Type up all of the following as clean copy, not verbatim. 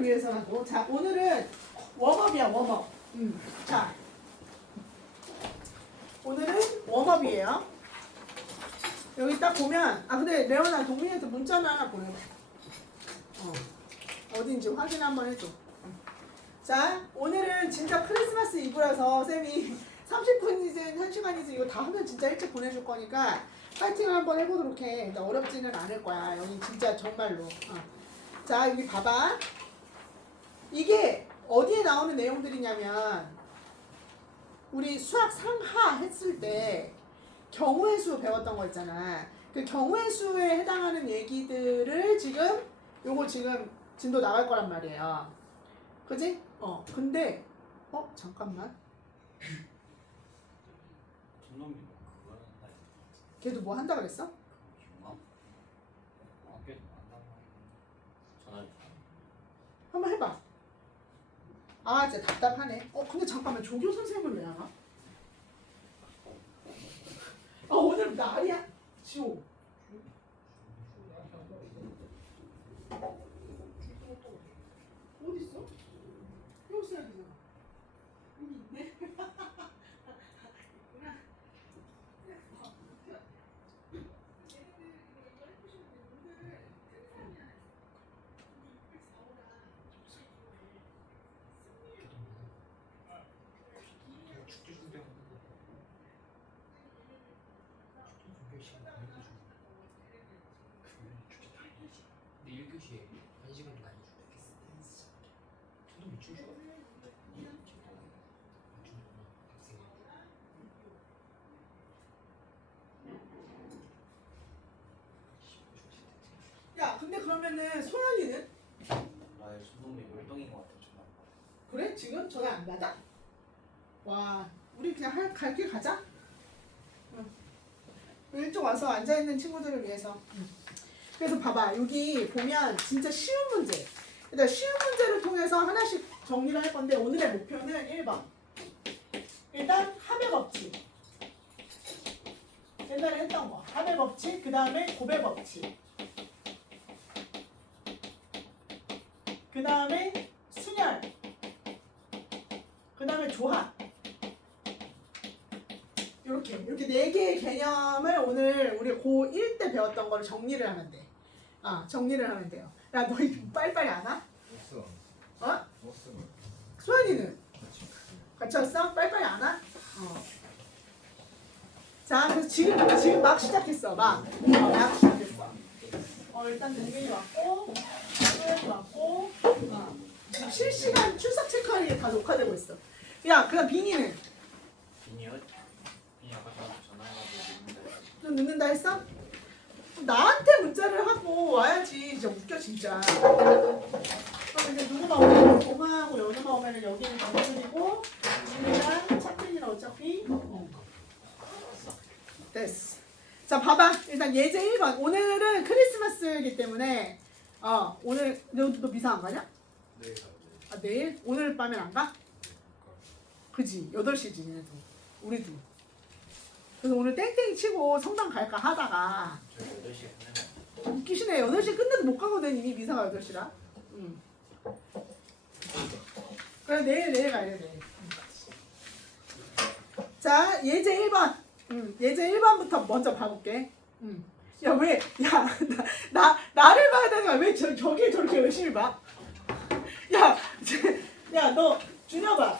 친구들을 위해서라도. 자, 오늘은 웜업이야, 웜업. 자, 오늘은 웜업이에요. 여기 딱 보면, 아, 근데 레오나 동민이한테 문자나 하나 보내봐. 어딘지 확인 한번 해줘. 자, 오늘은 진짜 크리스마스 이브라서 쌤이 30분이든 1시간이든 이거 다 하면 진짜 일찍 보내줄 거니까 파이팅을 한번 해보도록 해. 근데 어렵지는 않을 거야. 여기 진짜 정말로. 자, 여기 봐봐. 이게 어디에 나오는 내용들이냐면 우리 수학 상하 했을 때 경우의 수 배웠던 거 있잖아. 그 경우의 수에 해당하는 얘기들을 지금 요거 지금 진도 나갈 거란 말이에요. 그지? 근데 잠깐만. 걔도 뭐 한다 그랬어? 한번 해봐. 아, 진짜 답답하네. 근데 잠깐만, 조교 선생님은 왜 안 와? 오늘 날이야? 지호. 어디 있어? 여기 있어야 되잖아. 여기 있네. 야, 근데 그러면은 소연이는? 나의 손놈이 멸동인 것 같아 정말. 그래? 지금 전화 안 받아? 와, 우리 그냥 갈 길 가자. 일찍 와서 앉아있는 친구들을 위해서. 그래서 봐봐, 여기 보면 진짜 쉬운 문제. 일단 쉬운 문제를 통해서 하나씩 정리를 할 건데 오늘의 목표는 1번. 일단 합의 법칙. 옛날에 했던 거. 합의 법칙, 그 다음에 곱의 법칙. 그 다음에 순열. 그 다음에 조합. 이렇게 4개의 개념을 오늘 우리 고1 때 배웠던 거를 정리를 하면 돼. 정리를 하면 돼요. 야, 너희 빨리빨리 안 와? 왔어. 소연이는? 같이 왔어? 빨리빨리 안 와? 자, 그래서 지금 막 시작했어. 막 시작했어. 일단 동민이 왔고, 소연이 왔고, 지금 실시간 출석 체크하는 게 다 녹화되고 있어. 야, 그다음 빈이는? 빈이요? 빈이 아까 저한테 전화해가지고 좀 늦는다 했어? 나한테 문자를 하고 와야지. 진짜 웃겨 진짜. 그럼 이제 누구만 오면 고마하고 연우만 오면 여기는 정준이고 준이랑 차트이는 어차피 됐어. 자, 봐봐. 일단 예제 1번. 오늘은 크리스마스이기 때문에 오늘 너 미사 안 가냐? 내일 내일? 오늘 밤엔 안 가? 그지? 8시지 얘네도. 우리도. 그래서 오늘 땡땡이 치고 성당 갈까 하다가 저희 8시에 끝내면 웃기시네. 8시 끝내도 못 가거든. 이미 미사가 8시라. 그래, 내일 가야 돼. 내일. 자, 예제 1번. 예제 1번부터 먼저 봐볼게. 야, 왜? 야, 나를 봐야 되는 거야. 왜 저기에 저렇게 열심히 봐? 야, 너 준혁아 봐.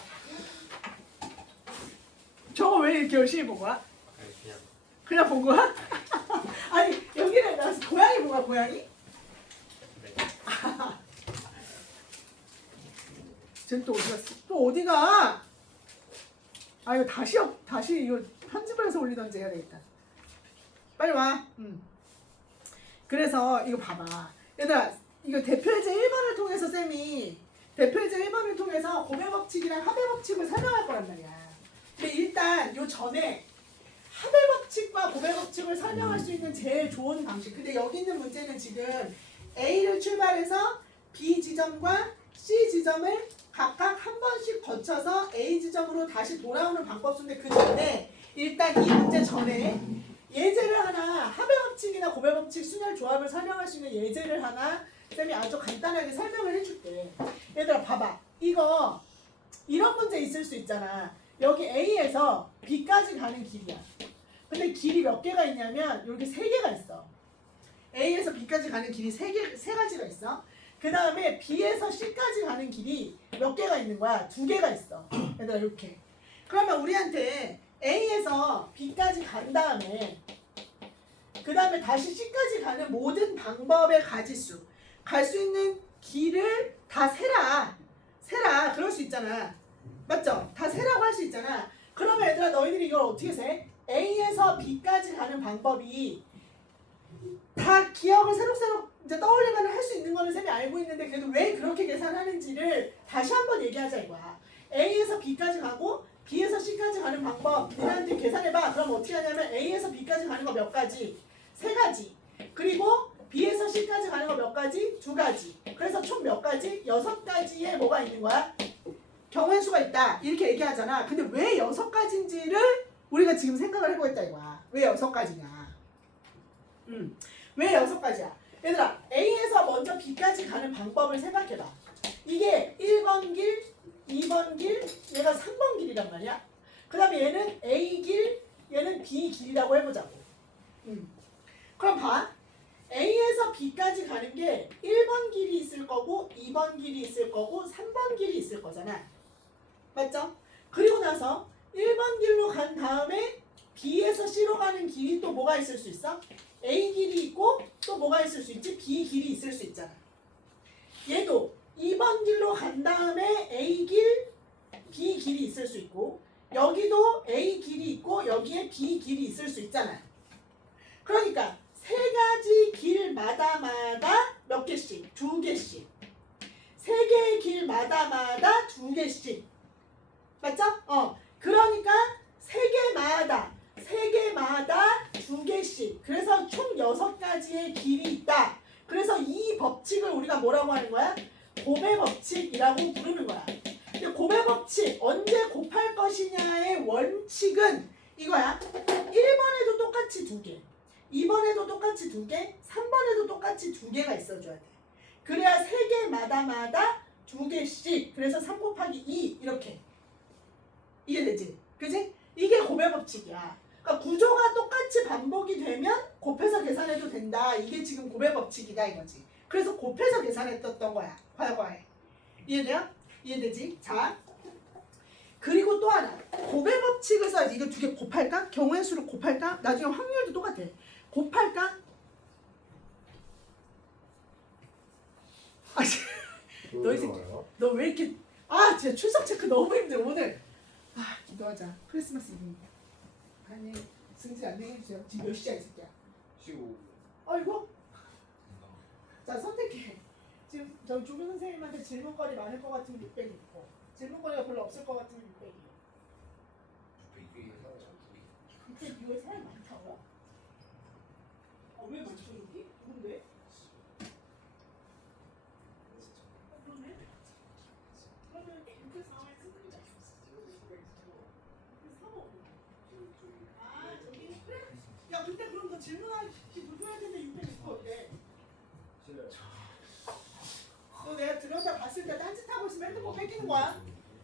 저거 왜 이렇게 열심히 본 거야? 그냥 본 거야? 아니, 여기는 나 고양이 본 거야, 고양이? 네. 쟤는 또 어디 갔어? 또 어디 가? 이거 다시 이거 편집을 해서 올리던지 해야 되겠다. 빨리 와. 그래서 이거 봐봐. 얘들아, 이거 대표예제 1번을 통해서 쌤이 대표예제 1번을 통해서 곱의 법칙이랑 합의 법칙을 설명할 거란 말이야. 근데 일단 요 전에 합의 법칙과 곱의 법칙을 설명할 수 있는 제일 좋은 방식. 근데 여기 있는 문제는 지금 A를 출발해서 B 지점과 C 지점을 각각 한 번씩 거쳐서 A 지점으로 다시 돌아오는 방법인데 그 전에 일단 이 문제 전에 예제를 하나, 합의 법칙이나 곱의 법칙, 순열 조합을 설명할 수 있는 예제를 하나 쌤이 아주 간단하게 설명을 해줄게. 얘들아 봐봐. 이거 이런 문제 있을 수 있잖아. 여기 A에서 B까지 가는 길이야. 근데 길이 몇 개가 있냐면 여기 세 개가 있어. A에서 B까지 가는 길이 세 가지가 있어. 그 다음에 B에서 C까지 가는 길이 몇 개가 있는 거야? 두 개가 있어. 얘들아 이렇게. 그러면 우리한테 A에서 B까지 간 다음에 그 다음에 다시 C까지 가는 모든 방법의 가지수, 갈 수 있는 길을 다 세라. 그럴 수 있잖아. 맞죠? 다 세라고 할 수 있잖아. 그러면 얘들아 너희들이 이걸 어떻게 세? A에서 B까지 가는 방법이 다 기억을 새록새록 이제 떠올리면 할 수 있는 거는 쌤이 알고 있는데 그래도 왜 그렇게 계산하는지를 다시 한번 얘기하자 이거야. A에서 B까지 가고 B에서 C까지 가는 방법 우리한테 계산해봐. 그럼 어떻게 하냐면 A에서 B까지 가는 거 몇 가지? 세 가지. 그리고 B에서 C까지 가는 거 몇 가지? 두 가지. 그래서 총 몇 가지? 6가지의 뭐가 있는 거야? 경우의 수가 있다. 이렇게 얘기하잖아. 근데 왜 6가지인지를 우리가 지금 생각을 해보겠다 이거야. 왜 6가지냐? 왜 6가지야? 얘들아 A에서 먼저 B까지 가는 방법을 생각해봐. 이게 1번 길, 2번 길, 얘가 3번 길이란 말이야. 그 다음에 얘는 A 길, 얘는 B 길이라고 해보자고. 그럼 봐. A에서 B까지 가는 게 1번 길이 있을 거고 2번 길이 있을 거고 3번 길이 있을 거잖아. 맞죠? 그리고 나서 1번 길로 간 다음에 B에서 C로 가는 길이 또 뭐가 있을 수 있어? A 길이 있고 또 뭐가 있을 수 있지? B 길이 있을 수 있잖아. 얘도 2번 길로 간 다음에 A 길, B 길이 있을 수 있고 여기도 A 길이 있고 여기에 B 길이 있을 수 있잖아. 그러니까 세 가지 길마다 몇 개씩? 두 개씩. 세 개의 길마다 두 개씩. 맞죠? 그러니까 세 개마다 두 개씩. 그래서 총 6가지의 길이 있다. 그래서 이 법칙을 우리가 뭐라고 하는 거야? 곱의 법칙이라고 부르는 거야. 근데 곱의 법칙, 언제 곱할 것이냐의 원칙은 이거야. 1번에도 똑같이 2개, 2번에도 똑같이 2개, 3번에도 똑같이 2개가 있어줘야 돼. 그래야 세 개마다 2개씩. 그래서 3 곱하기 2 이렇게. 이해되지? 그지? 이게 곱의 법칙이야. 그러니까 구조가 똑같이 반복이 되면 곱해서 계산해도 된다. 이게 지금 곱의 법칙이다 이거지. 그래서 곱해서 계산했던 거야. 과거에. 이해돼요? 이해되지? 자, 그리고 또 하나. 곱의 법칙을 써야지. 이거 2개 곱할까? 경우의 수를 곱할까? 나중에 확률도 똑같아. 곱할까? 아, 너 이 새끼. 너 왜 이렇게. 아, 진짜 출석 체크 너무 힘들어, 오늘. 아, 기도하자. 크리스마스 이브니까. 아니, 승진 안내해 주세요. 지금 몇 시야, 이 새끼야? 15. 아이고. 자, 선택해. 지금 저 조교 선생님한테 질문거리 많을 것 같으면 600이 있고 질문거리가 별로 없을 것 같으면 600이. 600 이후에 사람이 많다고요? 왜 많죠 여기? 누군데? 그러네? 그러면 이렇게 상황에 쓰는 게 아 저기 그래? 야 근데 그럼 너 질문하기 누구야 텐데 600 있고 어때? 너 내가 들여다 봤을 때 딴짓하고 있으면 핸드폰 뺏기는 거야?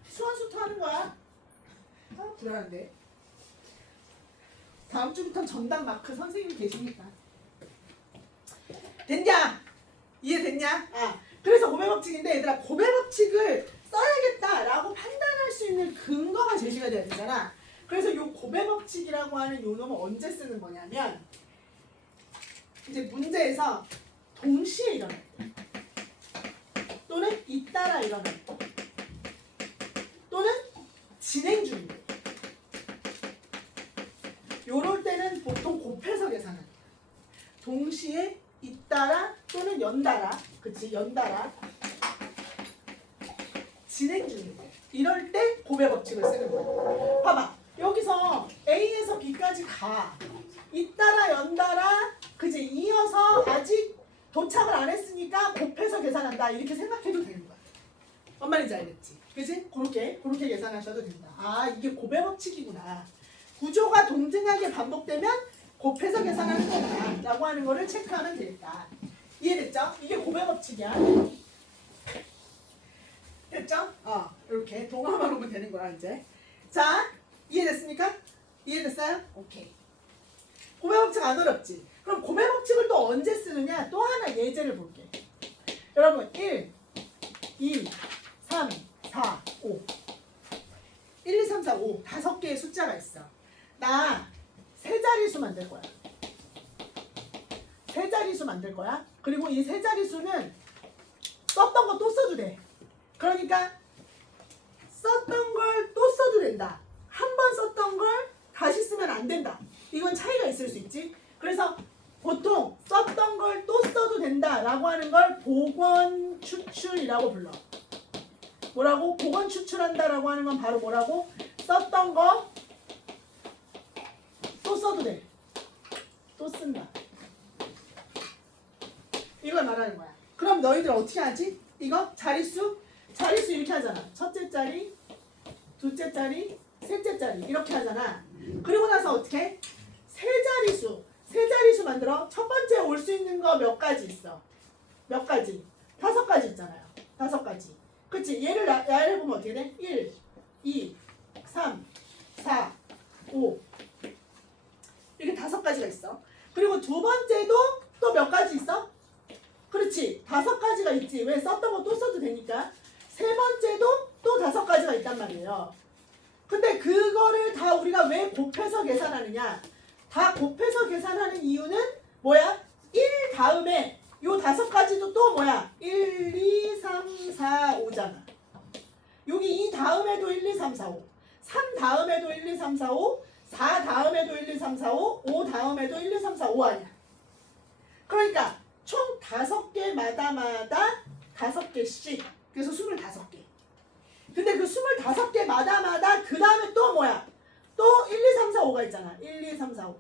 수완수투 하는 거야? 아 불안한데. 다음 주부터는 전담 마크 선생님이 계시니까. 됐냐? 이해됐냐? 아 그래서 곱의 법칙인데 얘들아 곱의 법칙을 써야겠다라고 판단할 수 있는 근거가 제시가 돼야 되잖아. 그래서 요 곱의 법칙이라고 하는 요 놈은 언제 쓰는 거냐면 이제 문제에서 동시에 일어날 때 또는 잇따라 일어날 때 또는 진행 중일 때 요럴 때는 보통 곱해서 계산한다. 동시에 잇따라 또는 연달아, 그치? 연달아 진행 중일 때 이럴 때 곱의 법칙을 쓰는 거야. 봐봐 여기서 A에서 B까지 가 잇따라 연달아 그치? 이어서 아직 도착을 안 했으니까 곱해서 계산한다 이렇게 생각해도 되는 거야. 뭔 말인지 알겠지? 그치? 그렇게 계산하셔도 된다. 아 이게 곱의 법칙이구나. 구조가 동등하게 반복되면 곱해서 계산하는 거다 라고 하는 거를 체크하면 되겠다. 이해됐죠? 이게 곱의 법칙이야. 이해됐죠? 이렇게 동화만 오면 되는 거야 이제. 자, 이해됐습니까? 이해됐어요? 오케이. 고배 법칙 안 어렵지? 그럼 고배 법칙을 또 언제 쓰느냐? 또 하나 예제를 볼게. 여러분 1, 2, 3, 4, 5 1, 2, 3, 4, 5 다섯 개의 숫자가 있어. 나 세 자리수 만들 거야. 세 자리수 만들 거야. 그리고 이 세 자리수는 썼던 거 또 써도 돼. 그러니까 썼던 걸 또 써도 된다. 한 번 썼던 걸 다시 쓰면 안 된다. 이건 차이가 있을 수 있지. 그래서 보통 썼던 걸 또 써도 된다라고 하는 걸 복원 추출이라고 불러. 뭐라고? 복원 추출한다라고 하는 건 바로 뭐라고? 썼던 거 또 써도 돼. 또 쓴다. 이걸 말하는 거야. 그럼 너희들 어떻게 하지? 이거 자릿수 이렇게 하잖아. 첫째 자리, 둘째 자리, 셋째 자리 이렇게 하잖아. 그리고 나서 어떻게? 세 자리수 만들어. 첫 번째 올 수 있는 거 몇 가지 있어? 몇 가지? 5가지 있잖아요. 5가지. 그치? 얘를 해보면 어떻게 돼? 1, 2, 3, 4, 5 이렇게 5가지가 있어. 그리고 두 번째도 또 몇 가지 있어? 그렇지. 5가지가 있지. 왜? 썼던 거 또 써도 되니까. 세 번째도 또 5가지가 있단 말이에요. 근데 그거를 다 우리가 왜 곱해서 계산하느냐? 다 곱해서 계산하는 이유는 뭐야? 1 다음에 요 5가지도 또 뭐야? 1, 2, 3, 4, 5잖아. 여기 2 다음에도 1, 2, 3, 4, 5. 3 다음에도 1, 2, 3, 4, 5. 4 다음에도 1, 2, 3, 4, 5. 5 다음에도 1, 2, 3, 4, 5 아니야. 그러니까 총 5개마다 5개씩. 그래서 25개. 근데 그 25개마다 그 다음에 또 뭐야? 또 1, 2, 3, 4, 5가 있잖아. 1, 2, 3, 4, 5.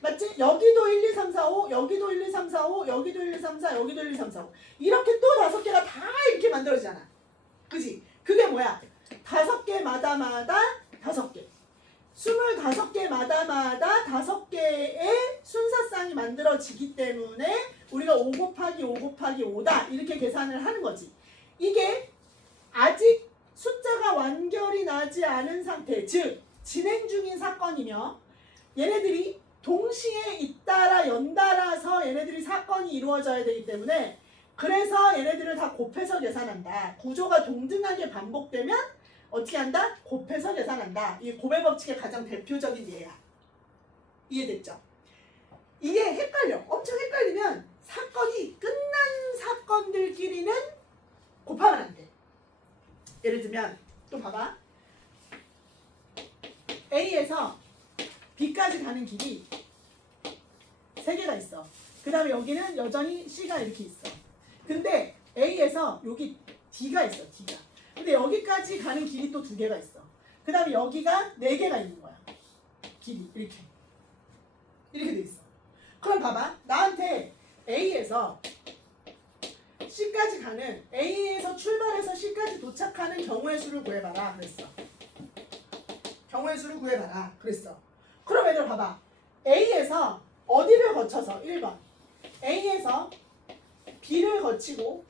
맞지? 여기도 1, 2, 3, 4, 5, 여기도 1, 2, 3, 4, 5, 여기도 1, 2, 3, 4, 여기도 1, 2, 3, 4, 5. 이렇게 또 5개가 다 이렇게 만들어지잖아. 그지? 그게 뭐야? 5개마다 5개. 25개마다 5개의 순서쌍이 만들어지기 때문에 우리가 5 곱하기 5 곱하기 5다 이렇게 계산을 하는 거지. 이게 아직 숫자가 완결이 나지 않은 상태, 즉 진행 중인 사건이며 얘네들이 동시에 잇따라 연달아서 얘네들이 사건이 이루어져야 되기 때문에 그래서 얘네들을 다 곱해서 계산한다. 구조가 동등하게 반복되면 어떻게 한다? 곱해서 계산한다. 이게 곱의 법칙의 가장 대표적인 예야. 이해됐죠? 이게 헷갈려. 엄청 헷갈리면 사건이 끝난 사건들끼리는 곱하면 안 돼. 예를 들면 또 봐봐. A에서 B까지 가는 길이 3개가 있어. 그 다음에 여기는 여전히 C가 이렇게 있어. 근데 A에서 여기 D가 있어. D가. 근데 여기까지 가는 길이 또 2개가 있어. 그 다음에 여기가 4개가 있는 거야. 길이 이렇게 돼 있어. 그럼 봐봐. 나한테 A에서 C까지 가는 A에서 출발해서 C까지 도착하는 경우의 수를 구해봐라 그랬어. 경우의 수를 구해봐라 그랬어. 그럼 얘들 봐봐. A에서 어디를 거쳐서 1번 A에서 B를 거치고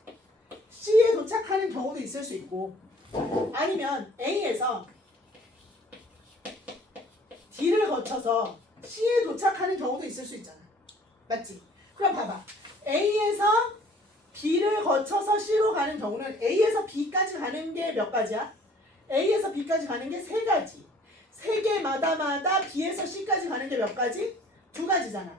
C에 도착하는 경우도 있을 수 있고 아니면 A에서 D를 거쳐서 C에 도착하는 경우도 있을 수 있잖아. 맞지? 그럼 봐봐. A에서 B를 거쳐서 C로 가는 경우는 A에서 B까지 가는 게 몇 가지야? A에서 B까지 가는 게 3가지. 3개마다 B에서 C까지 가는 게 몇 가지? 2가지잖아.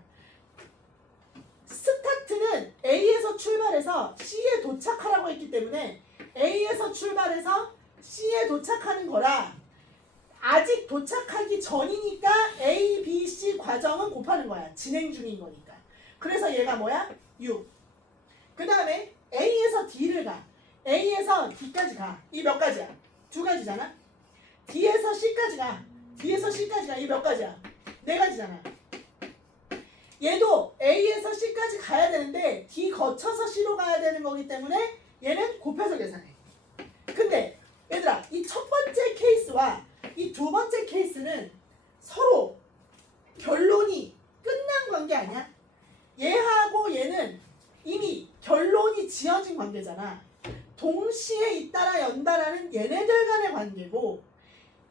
스타트는 A에서 출발해서 C에 도착하라고 했기 때문에 A에서 출발해서 C에 도착하는 거라 아직 도착하기 전이니까 A, B, C 과정은 곱하는 거야. 진행 중인 거니까. 그래서 얘가 뭐야? 6. 그 다음에 A에서 D를 가. A에서 D까지 가. 이 몇 가지야? 2가지잖아. D에서 C까지 가. D에서 C까지 가. 이 몇 가지야? 4가지잖아. 얘도 A에서 C까지 가야 되는데 D 거쳐서 C로 가야 되는 거기 때문에 얘는 곱해서 계산해. 근데 얘들아 이 첫 번째 케이스와 이 두 번째 케이스는 서로 결론이 끝난 관계 아니야? 얘하고 얘는 이미 결론이 지어진 관계잖아. 동시에 잇따라 연달아는 얘네들 간의 관계고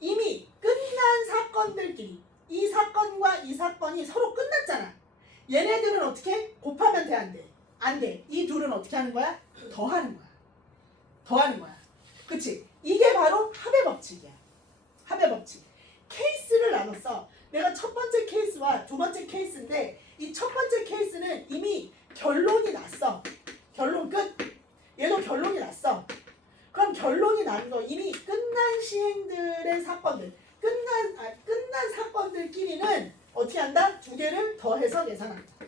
이미 끝난 사건들끼리 이 사건과 이 사건이 서로 끝났잖아. 얘네들은 어떻게? 곱하면 돼, 안 돼? 안 돼. 이 둘은 어떻게 하는 거야? 더하는 거야. 더하는 거야. 그치? 이게 바로 합의 법칙이야. 합의 법칙. 케이스를 나눴어. 내가 첫 번째 케이스와 두 번째 케이스인데 이 첫 번째 케이스는 이미 결론이 났어. 결론 끝. 얘도 결론이 났어. 그럼 결론이 난 거 이미 끝난 시행들의 사건들 끝난 사건들끼리는 어떻게 한다? 두 개를 더해서 계산한다.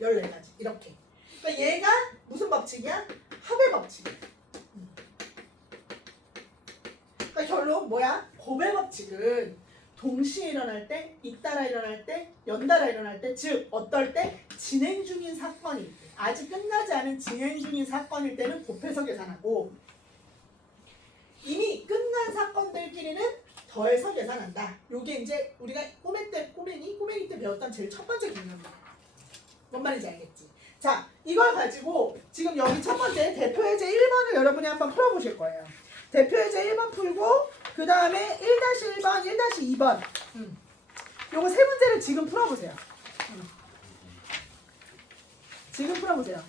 14가지 이렇게. 그러니까 얘가 무슨 법칙이야? 합의 법칙이야. 그러니까 결론 뭐야? 곱의 법칙은 동시에 일어날 때, 잇따라 일어날 때, 연달아 일어날 때, 즉 어떨 때? 진행 중인 사건일 때, 아직 끝나지 않은 진행 중인 사건일 때는 곱해서 계산하고 이미 끝난 사건들끼리는 더해서 계산한다. 요게 이제 우리가 꼬맹이 때 배웠던 제일 첫 번째 개념이야. 뭔 말인지 알겠지? 자, 이걸 가지고 지금 여기 첫 번째 대표예제 1번을 여러분이 한번 풀어보실 거예요. 대표예제 1번 풀고 그 다음에 1-1번, 1-2번 요거 세 문제를 지금 풀어보세요. 지금 풀어보세요.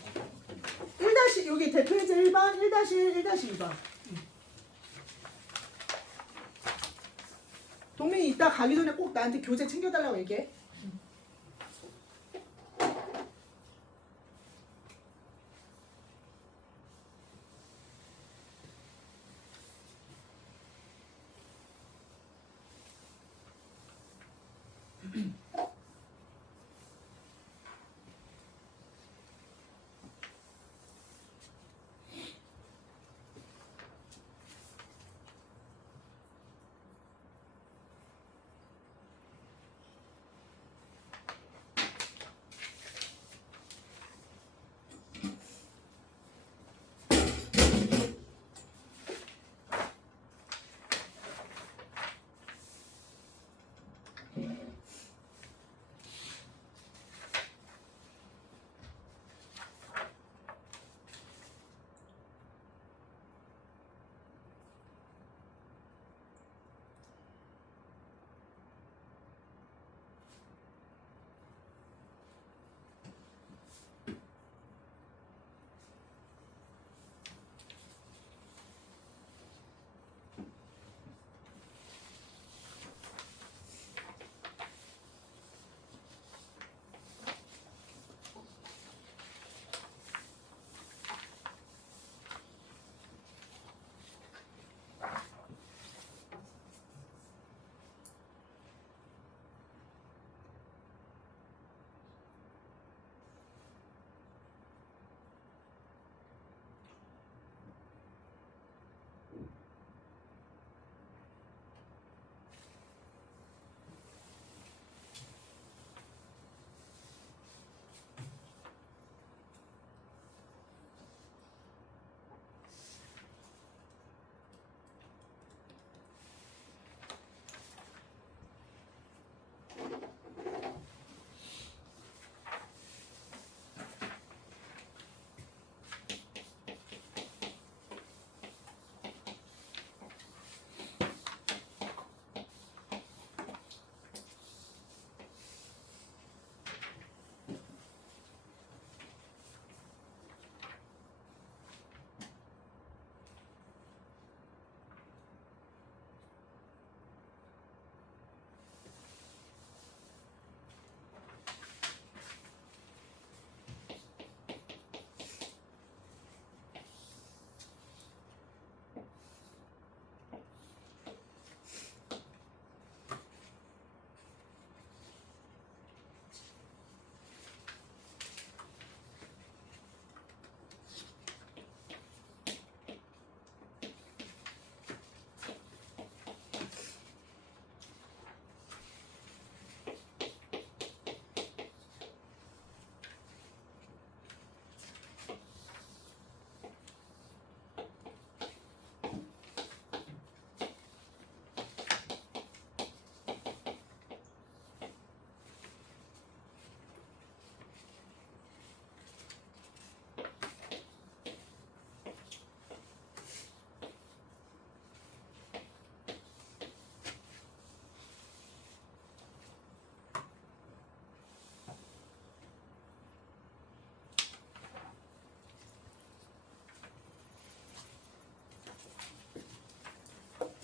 1- 여기 대표예제 1번, 1-1, 1-2번. 동민이 이따 가기 전에 꼭 나한테 교재 챙겨달라고 얘기해.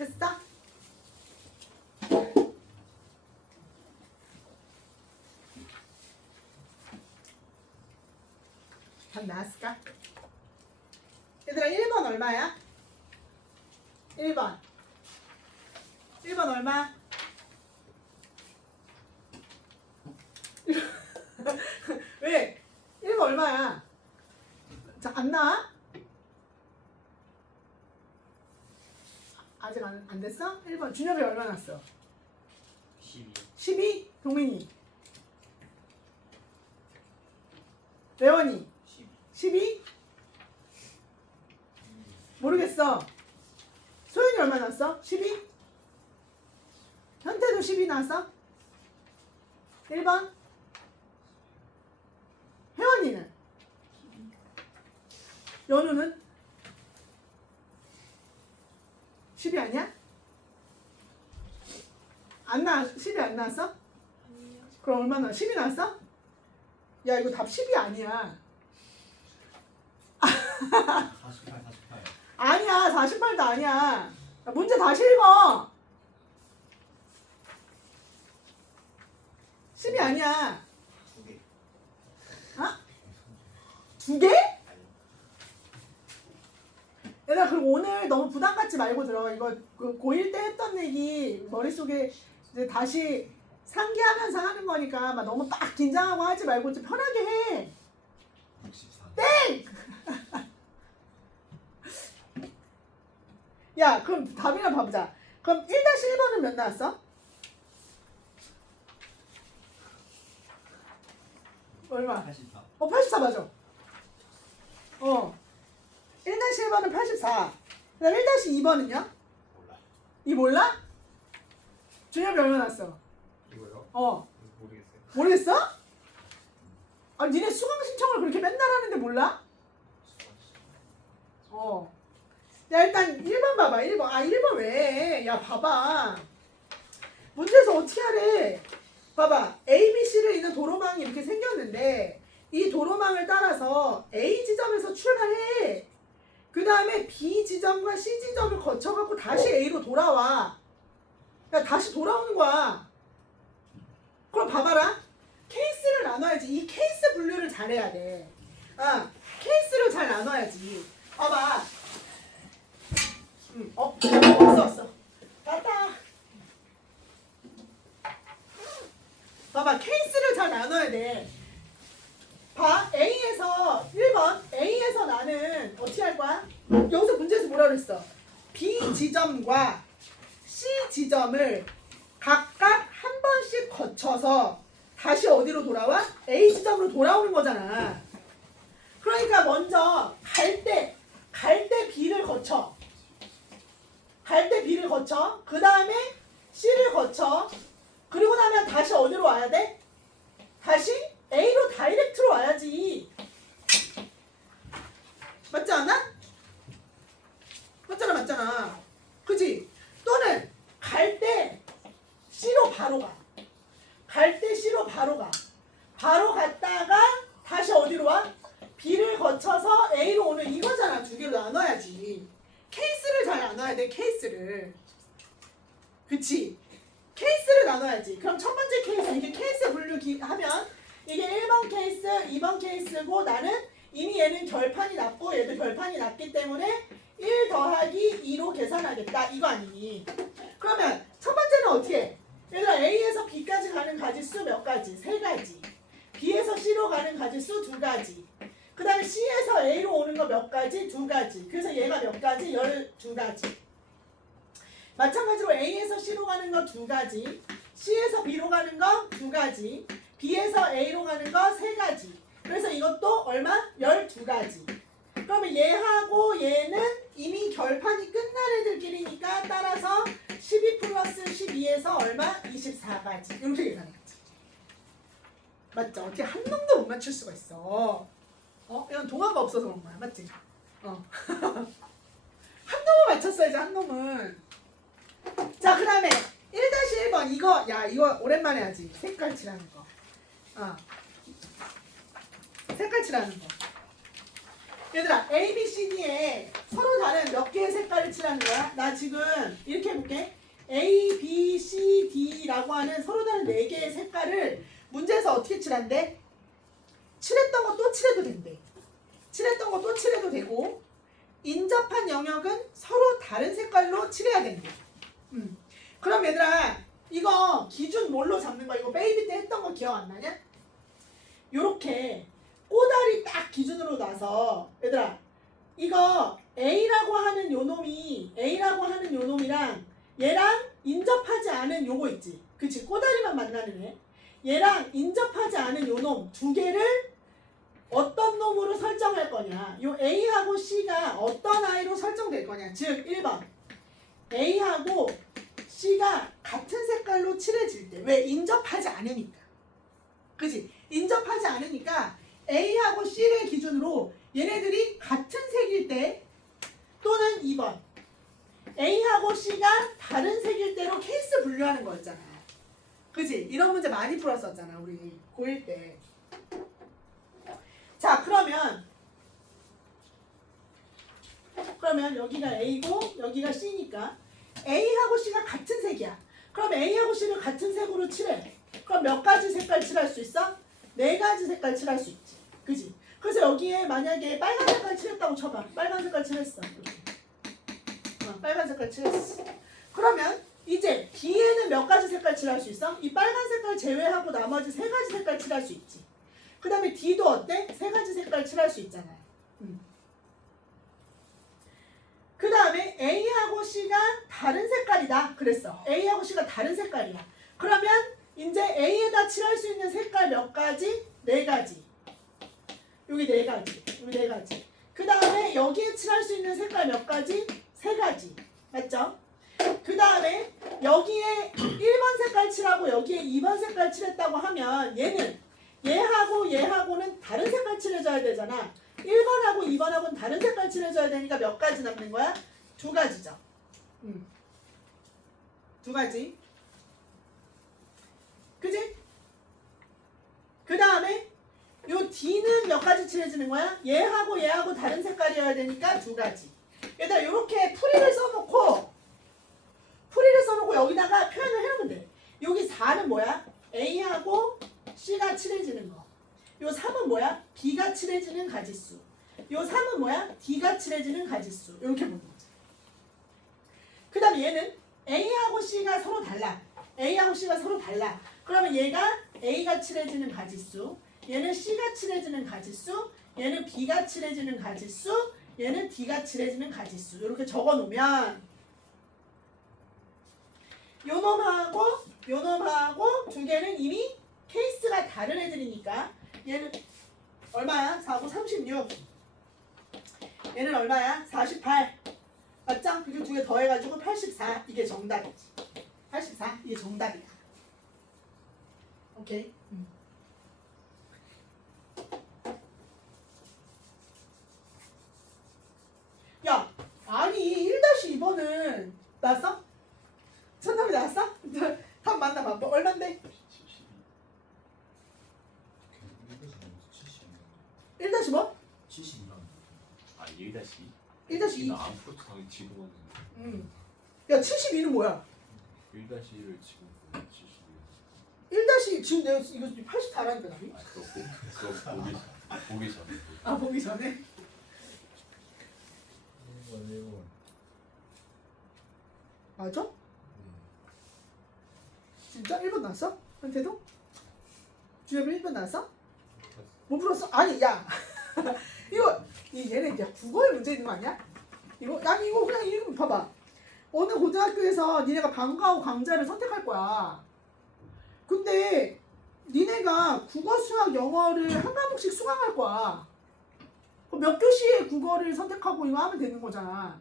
됐어? 답 나왔을까? 얘들아 1번 얼마야? 1번 1번 얼마? 왜? 1번 얼마야? 자, 안 나와? 아직 안 됐어? 1번 준혁이 얼마 났어? 12. 12? 동민이 레원이 12. 12? 모르겠어. 소연이 얼마 났어? 12? 현태도 12 났어? 1번? 혜원이는? 연우는? 10이 아니야? 안 나, 10이 안 나왔어? 그럼 얼마 나? 10이 나왔어? 야, 이거 답 10이 아니야. 48, 48. 아니야, 48도 아니야. 야, 문제 다시 읽어. 10이 아니야. 2개. 어? 2개? 아니. 얘들아, 그리고 오늘 너무 부담 갖지 말고 들어. 이거 그 고1 때 했던 얘기 머릿속에 이제 다시 상기하면서 하는 거니까 막 너무 딱 긴장하고 하지 말고 좀 편하게 해. 64. 야, 그럼 답이나 봐보자. 그럼 1-1번은 몇 나왔어? 얼마? 84. 84 맞아. 1-1번은 84. 그 다음 1-2번은요? 몰라. 이 몰라? 준엽이 얼마 났어? 이거요? 모르겠어요. 모르겠어? 아, 니네 수강 신청을 그렇게 맨날 하는데 몰라? 야, 일단 1번 봐봐. 1번. 아, 1번 왜? 야, 봐봐. 문제에서 어떻게 하래? 봐봐. A, B, C를 잇는 도로망이 이렇게 생겼는데 이 도로망을 따라서 A 지점에서 출발해. 그 다음에 B 지점과 C 지점을 거쳐갖고 다시 A로 돌아와. 야, 다시 돌아오는 거야. 그럼 봐봐라. 케이스를 나눠야지. 이 케이스 분류를 잘해야 돼. 케이스를 잘 나눠야지. 봐봐. 왔어. 갔다. 봐봐. 케이스를 잘 나눠야 돼. 봐. A에서 1번. A에서 나는 어떻게 할 거야? 여기서 문제에서 뭐라 그랬어? B 지점과 C 지점을 각각 한 번씩 거쳐서 다시 어디로 돌아와? A 지점으로 돌아오는 거잖아. 그러니까 먼저 갈 때 B를 거쳐. 갈 때 B를 거쳐. 그 다음에 C를 거쳐. 그리고 나면 다시 어디로 와야 돼? 다시 A로 다이렉트로 와야지. 맞지 않아? 맞잖아. 그지? 또는 갈 때 C로 바로 가. 갈 때 C로 바로 가. 바로 갔다가 다시 어디로 와? B를 거쳐서 A로 오는 이거잖아. 두 개로 나눠야지. 케이스를 잘 나눠야 돼. 케이스를. 그치? 케이스를 나눠야지. 그럼 첫 번째 케이스, 이게 케이스 분류 하면 이게 1번 케이스, 2번 케이스고 나는 이미 얘는 결판이 났고 얘도 결판이 났기 때문에 1 더하기 2로 계산하겠다. 이거 아니니? 그러면 첫 번째는 어떻게 해? 얘들아, A에서 B까지 가는 가지수 몇 가지? 3가지. B에서 C로 가는 가지수 2가지. 그 다음에 C에서 A로 오는 거 몇 가지? 2가지. 그래서 얘가 몇 가지? 12가지. 마찬가지로 A에서 C로 가는 거 2가지. C에서 B로 가는 거 2가지. B에서 A로 가는 거 3가지. 그래서 이것도 얼마? 12가지. 그러면 얘하고 얘는 이미 결판이 끝난 애들끼리니까 따라서 12 플러스 12에서 얼마? 24가지. 이렇게 계산해야지. 맞죠? 어떻게 한 놈도 못 맞출 수가 있어. 이건 동화가 없어서 그런 거야. 맞지? 한 놈은 맞췄어야지, 한 놈은. 자, 그 다음에 1-1번. 이거 오랜만에 하지. 색깔 칠하는 거. 색깔 칠하는 거. 얘들아, A, B, C, D에 서로 다른 몇 몇 개의 색깔을 칠하는 거야? 나 지금 이렇게 해볼게. A, B, C, D라고 하는 서로 다른 4개의 색깔을 문제에서 어떻게 칠한대? 칠했던 거 또 칠해도 된대. 칠했던 거 또 칠해도 되고 인접한 영역은 서로 다른 색깔로 칠해야 된대. 그럼 얘들아 이거 기준 뭘로 잡는 거야? 이거 베이비 때 했던 거 기억 안 나냐? 요렇게 꼬다리 딱 기준으로 놔서 얘들아 이거 A라고 하는 요 놈이랑 얘랑 인접하지 않은 요거 있지. 그치? 꼬다리만 만나는 애. 얘랑 인접하지 않은 요 놈 두 개를 어떤 놈으로 설정할 거냐. 요 A하고 C가 어떤 아이로 설정될 거냐. 즉 1번 A하고 C가 같은 색깔로 칠해질 때. 왜? 인접하지 않으니까. 그치? 인접하지 않으니까 A하고 C를 기준으로 얘네들이 같은 색일 때 또는 2번 A하고 C가 다른 색일 때로 케이스 분류하는 거였잖아. 그치? 이런 문제 많이 풀었었잖아 우리 고1 때. 자 그러면 여기가 A고 여기가 C니까 A하고 C가 같은 색이야. 그럼 A하고 C를 같은 색으로 칠해. 그럼 몇 가지 색깔 칠할 수 있어? 4가지 색깔 칠할 수 있지. 그지? 그래서 여기에 만약에 빨간 색깔 칠했다고 쳐봐. 빨간 색깔 칠했어. 빨간 색깔 칠했어. 그러면 이제 D에는 몇 가지 색깔 칠할 수 있어? 이 빨간 색깔 제외하고 나머지 3가지 색깔 칠할 수 있지. 그 다음에 D도 어때? 3가지 색깔 칠할 수 있잖아요. 그 다음에 A하고 C가 다른 색깔이다. 그랬어. A하고 C가 다른 색깔이야. 그러면 이제 A에다 칠할 수 있는 색깔 몇 가지? 4가지. 여기 4가지. 여기 4가지. 그 다음에 여기에 칠할 수 있는 색깔 몇 가지? 3가지. 맞죠? 그 다음에 여기에 1번 색깔 칠하고 여기에 2번 색깔 칠했다고 하면 얘는 얘하고는 다른 색깔 칠해줘야 되잖아. 1번하고 2번하고는 다른 색깔 칠해줘야 되니까 몇 가지 남는 거야? 2가지죠. 2가지. 그지? 그 다음에 요 D는 몇 가지 칠해주는 거야? 얘하고 다른 색깔이어야 되니까 2가지. 얘들아 요렇게 풀이를 써놓고 여기다가 표현을 해놓으면 돼. 여기 4는 뭐야? A하고 C가 칠해지는 거. 요 3은 뭐야? B가 칠해지는 가지수. 요 3은 뭐야? D가 칠해지는 가지수. 이렇게 보는 거지. 그 다음에 얘는 A하고 C가 서로 달라. 그러면 얘가 A가 칠해지는 가지수, 얘는 C가 칠해지는 가지수, 얘는 B가 칠해지는 가지수, 얘는 D가 칠해지는 가지수. 이렇게 적어놓으면 요 놈하고 2개는 이미 케이스가 다른 애들이니까 얘는 얼마야? 4고 36. 얘는 얼마야? 48. 맞죠? 그리고 2개 더해가지고 84. 이게 정답이지. 84. 이게 정답이야. 오케이. 야, 아니 1-2번은 나왔어? 천답이 나왔어? 답 맞나봐. 뭐 얼만데? 1-뭐? 72만. 아 1-2? 1-2. 안 풀어도 당연히 지금 왔는데. 야 72는 뭐야? 1-1을 지금 1- 지금 내가 이거 84라니까 답이? 아 그거 보기 전에. 아 보기 전에? 1번. 맞아? 진짜? 1번 나왔어? 한테도? 주엽이 1번 나왔어? 못 풀었어? 아니 야 얘네 야 국어에 문제 있는 거 아니야? 아니 이거 그냥 읽으면 봐봐. 어느 고등학교에서 니네가 방과후 강좌를 선택할 거야. 근데 니네가 국어, 수학, 영어를 한 과목씩 수강할 거야. 몇 교시에 국어를 선택하고 이거 하면 되는 거잖아.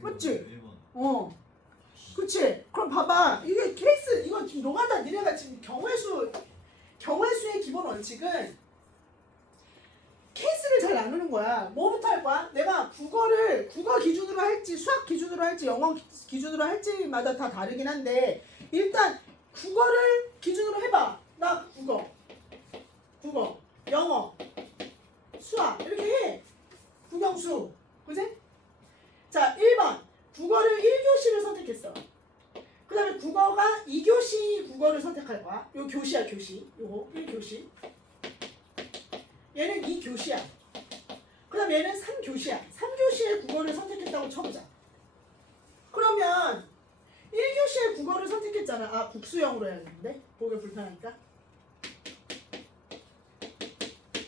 맞지? 1번. 그치? 그럼 봐봐. 이게 케이스, 이거 지금 노가다 니네가 지금 경우의 수의 기본 원칙은 케이스를 잘 나누는 거야. 뭐부터 할 거야? 내가 국어 기준으로 할지, 수학 기준으로 할지, 영어 기준으로 할지마다 다 다르긴 한데, 일단 국어를 기준으로 해봐. 나 국어, 영어, 수학, 이렇게 해. 국영수. 그지? 자, 1번. 국어를 1교시를 선택했어. 그 다음에 국어가 2교시 국어를 선택할 거야. 요 교시야, 교시. 요거 1교시. 얘는 2교시야. 그 다음에 얘는 3교시야. 3교시의 국어를 선택했다고 쳐보자. 그러면 1교시의 국어를 선택했잖아. 아, 국수형으로 해야겠는데? 보기 불편하니까.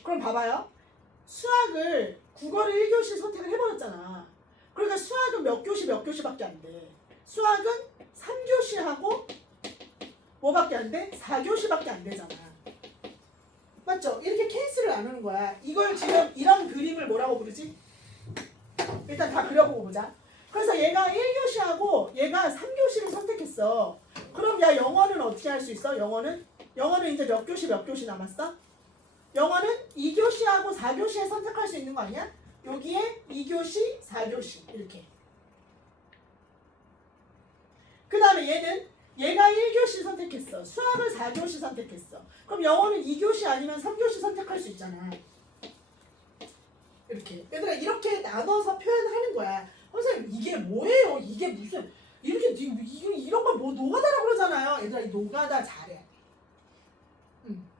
그럼 봐봐요. 수학을 국어를 1교시 선택을 해버렸잖아. 그러니까 수학은 몇 교시밖에 안 돼. 수학은 3교시하고 뭐밖에 안 돼? 4교시밖에 안 되잖아. 맞죠? 이렇게 케이스를 나누는 거야. 이걸 지금 이런 그림을 뭐라고 부르지? 일단 다 그려보고 보자. 그래서 얘가 1교시하고 얘가 3교시를 선택했어. 그럼 야, 영어는 어떻게 할 수 있어? 영어는 이제 몇 교시 남았어? 영어는 2교시하고 4교시에 선택할 수 있는 거 아니야? 여기에 2교시, 4교시 이렇게. 그 다음에 얘가 1교시 선택했어. 수학을 4교시 선택했어. 그럼 영어는 2교시 아니면 3교시 선택할 수 있잖아. 이렇게. 얘들아, 이렇게 나눠서 표현하는 거야. 선생님, 이게 뭐예요? 이게 무슨 이렇게 이런 걸 뭐 노가다라고 그러잖아요. 얘들아, 이 노가다 잘해.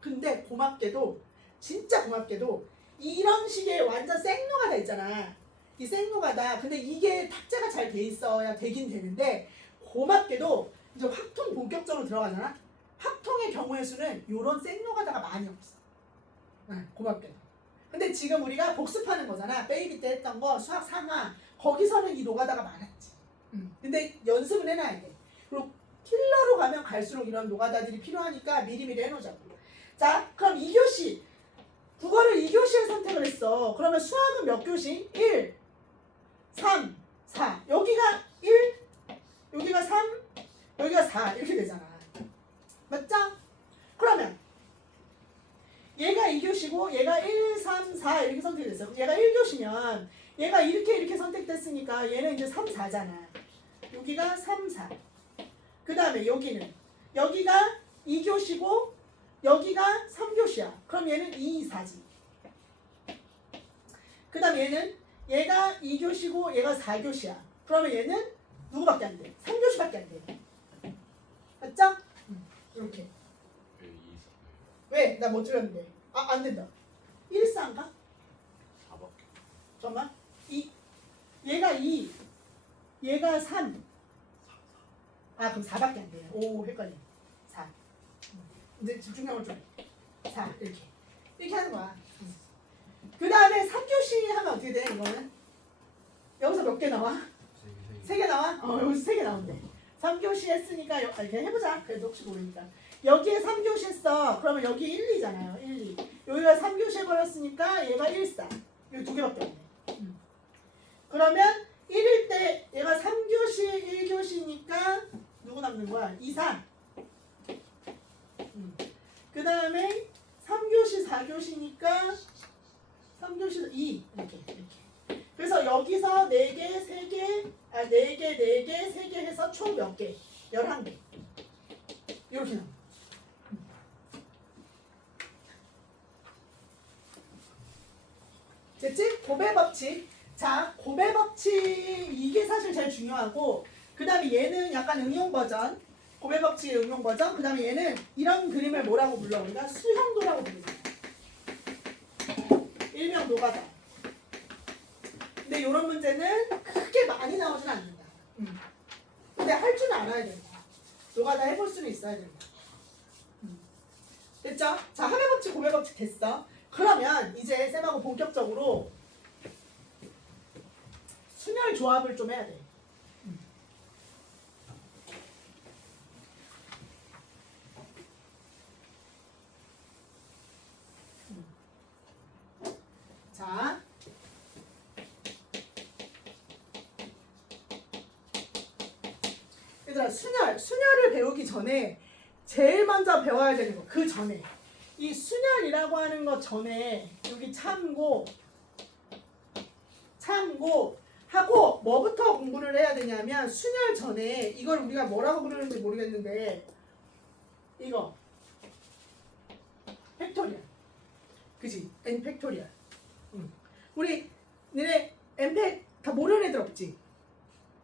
근데 고맙게도, 진짜 고맙게도 이런 식의 완전 생노가다 있잖아. 이 생노가다. 근데 이게 탑재가 잘 돼 있어야 되긴 되는데, 고맙게도 이제 확통 본격적으로 들어가잖아. 확통의 경우의 수는 이런 생노가다가 많이 없어. 고맙게도. 근데 지금 우리가 복습하는 거잖아. 베이비 때 했던 거 수학 상하, 거기서는 이 노가다가 많았지. 근데 연습을 해놔야 돼. 그리고 킬러로 가면 갈수록 이런 노가다들이 필요하니까 미리미리 해놓자고. 자, 그럼 2교시. 국어를 2교시에 선택을 했어. 그러면 수학은 몇 교시? 1, 3, 4. 여기가 1, 여기가 3, 여기가 4. 이렇게 되잖아. 맞죠? 그러면 얘가 2교시고 얘가 1, 3, 4 이렇게 선택됐어. 얘가 1교시면 얘가 이렇게 선택됐으니까 얘는 이제 3, 4잖아. 여기가 3, 4. 그 다음에 여기가 2교시고 여기가 3교시야. 그럼 얘는 2, 4지. 그 다음에 얘가 2교시고 얘가 4교시야. 그러면 얘는 누구밖에 안 돼? 3교시밖에 안 돼. 맞죠? 이렇게. 왜? 나 못 들었는데. 아, 안 된다. 1, 4인가? 4밖에. 잠깐만. 얘가 2, 얘가 3. 아, 그럼 4밖에 안 되네. 오, 헷갈려. 4. 이제 집중력을 좀 해. 4, 이렇게 하는 거야. 그 다음에 3교시 하면 어떻게 돼, 이거는? 여기서 몇 개 나와? 3개 나와? 여기서 3개 나온대. 3교시 했으니까 이렇게 해보자. 그래도 혹시 모르니까. 여기에 3교시 했어. 그러면 여기 1, 2잖아요. 1, 2. 여기가 3교시 해버렸으니까 얘가 1, 4. 여기 2개밖에 없네. 그러면 1일 때 얘가 3교시, 1교시니까 누구 남는 거야? 2, 4. 그 다음에 3교시, 4교시니까 3교시 2. 이렇게. 그래서 여기서 4개, 3개, 4개, 3개 해서 총 몇 개? 11개. 이렇게 나와. 됐지? 고배 법칙. 자, 고배 법칙 이게 사실 제일 중요하고, 그 다음에 얘는 약간 응용 버전. 고배 법칙의 응용 버전. 그 다음에 얘는 이런 그림을 뭐라고 불러? 우리가 수형도라고 부르잖아. 일명 노가다. 근데 이런 문제는 크게 많이 나오진 않는다. 근데 할 줄은 알아야 된다. 노가다 해볼 수는 있어야 된다. 됐죠? 자, 하배 법칙, 고배 법칙 됐어. 그러면 이제 쌤하고 본격적으로 순열 조합을 좀 해야 돼. 자, 얘들아, 순열을 배우기 전에 제일 먼저 배워야 되는 거, 그 전에 이 순열이라고 하는 것 전에 여기 참고 하고 뭐부터 공부를 해야 되냐면, 순열 전에 이걸 우리가 뭐라고 부르는지 모르겠는데, 이거 팩토리얼, 그지? N 팩토리얼. 우리 너네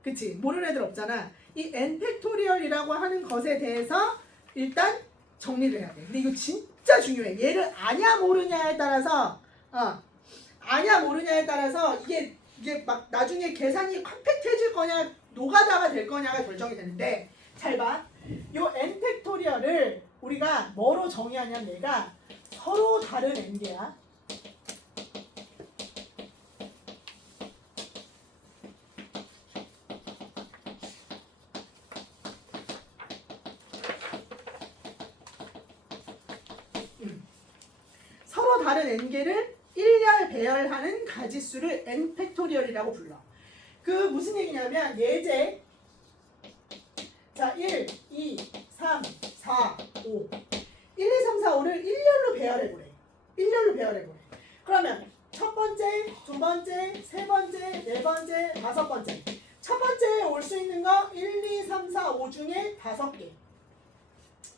그치? 모르는 애들 없잖아. 이 n 팩토리얼이라고 하는 것에 대해서 일단 정리를 해야 돼. 근데 이거 진짜 중요해. 얘를 아냐 모르냐에 따라서 아냐 모르냐에 따라서 이게 막 나중에 계산이 컴팩트해질 거냐 노가다가 될 거냐가 결정이 되는데 잘 봐. 요 n 팩토리얼을 우리가 뭐로 정의하냐면 얘가 서로 다른 n개야. 서로 다른 n개를 일렬 배열하는 가지수를 n 팩토리얼이라고 불러. 그 무슨 얘기냐면 예제 자 1, 2, 3, 4, 5 1, 2, 3, 4, 5를 일렬로 배열해보래. 일렬로 배열해보래. 그러면 첫 번째, 두 번째, 세 번째, 네 번째, 다섯 번째. 첫 번째에 올 수 있는 거 1, 2, 3, 4, 5 중에 5개.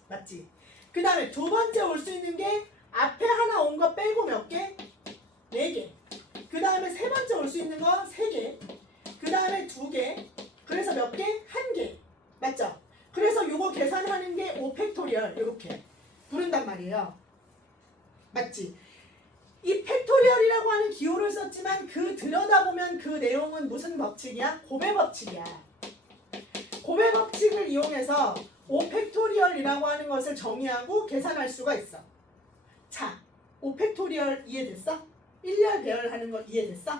맞지? 그 다음에 두 번째 올 수 있는 게 앞에 하나 온 거 빼고 몇 개? 4개. 그 다음에 세 번째 올 수 있는 거 3개. 그 다음에 2개. 그래서 몇 개? 1개. 맞죠? 그래서 요거 계산하는 게 5팩토리얼 이렇게 부른단 말이에요. 맞지? 이 팩토리얼이라고 하는 기호를 썼지만 그 들여다보면 그 내용은 무슨 법칙이야? 곱의 법칙이야. 곱의 법칙을 이용해서 5팩토리얼이라고 하는 것을 정의하고 계산할 수가 있어. 자, 5팩토리얼 이해됐어? 1열 배열하는 거 이해됐어?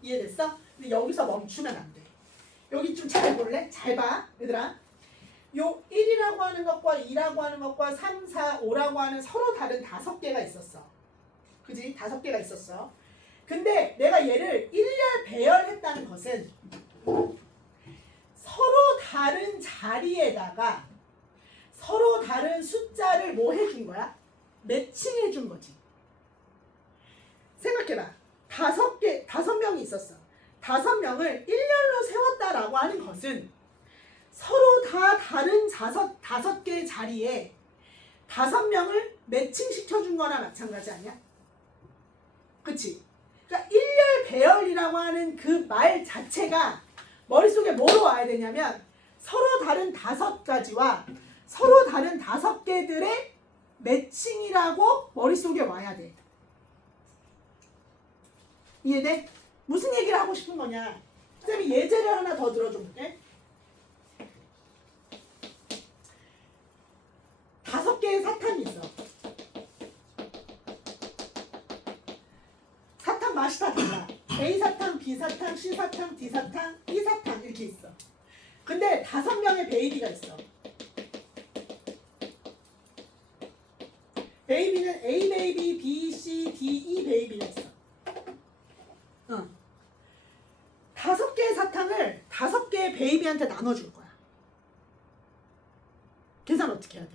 이해됐어? 근데 여기서 멈추면 안 돼. 여기 좀 잘 볼래? 잘 봐, 얘들아. 요 1이라고 하는 것과 2라고 하는 것과 3, 4, 5라고 하는 서로 다른 5개가 있었어. 그지? 5개가 있었어. 근데 내가 얘를 1열 배열했다는 것은 서로 다른 자리에다가 서로 다른 숫자를 뭐 해준 거야? 매칭해준 거지. 생각해봐. 5명이 있었어. 5명을 일렬로 세웠다라고 하는 것은 서로 다 다른 5개의 자리에 5명을 매칭시켜준 거나 마찬가지 아니야? 그치? 그러니까 일렬 배열이라고 하는 그 말 자체가 머릿속에 뭐로 와야 되냐면 서로 다른 5가지와 서로 다른 5개들의 매칭이라고 머릿속에 와야 돼. 이해돼? 무슨 얘기를 하고 싶은 거냐? 쌤이 예제를 하나 더 들어줘 볼게. 5개의 사탕이 있어. 사탕 맛이 다 달라. A 사탕, B 사탕, C 사탕, D 사탕, E 사탕 이렇게 있어. 근데 5명의 베이비가 있어. 베이비는 A 베이비, B, C, D, E 베이비가 있어. 5개의 사탕을 5개의 베이비한테 나눠줄 거야. 계산 어떻게 해야 돼?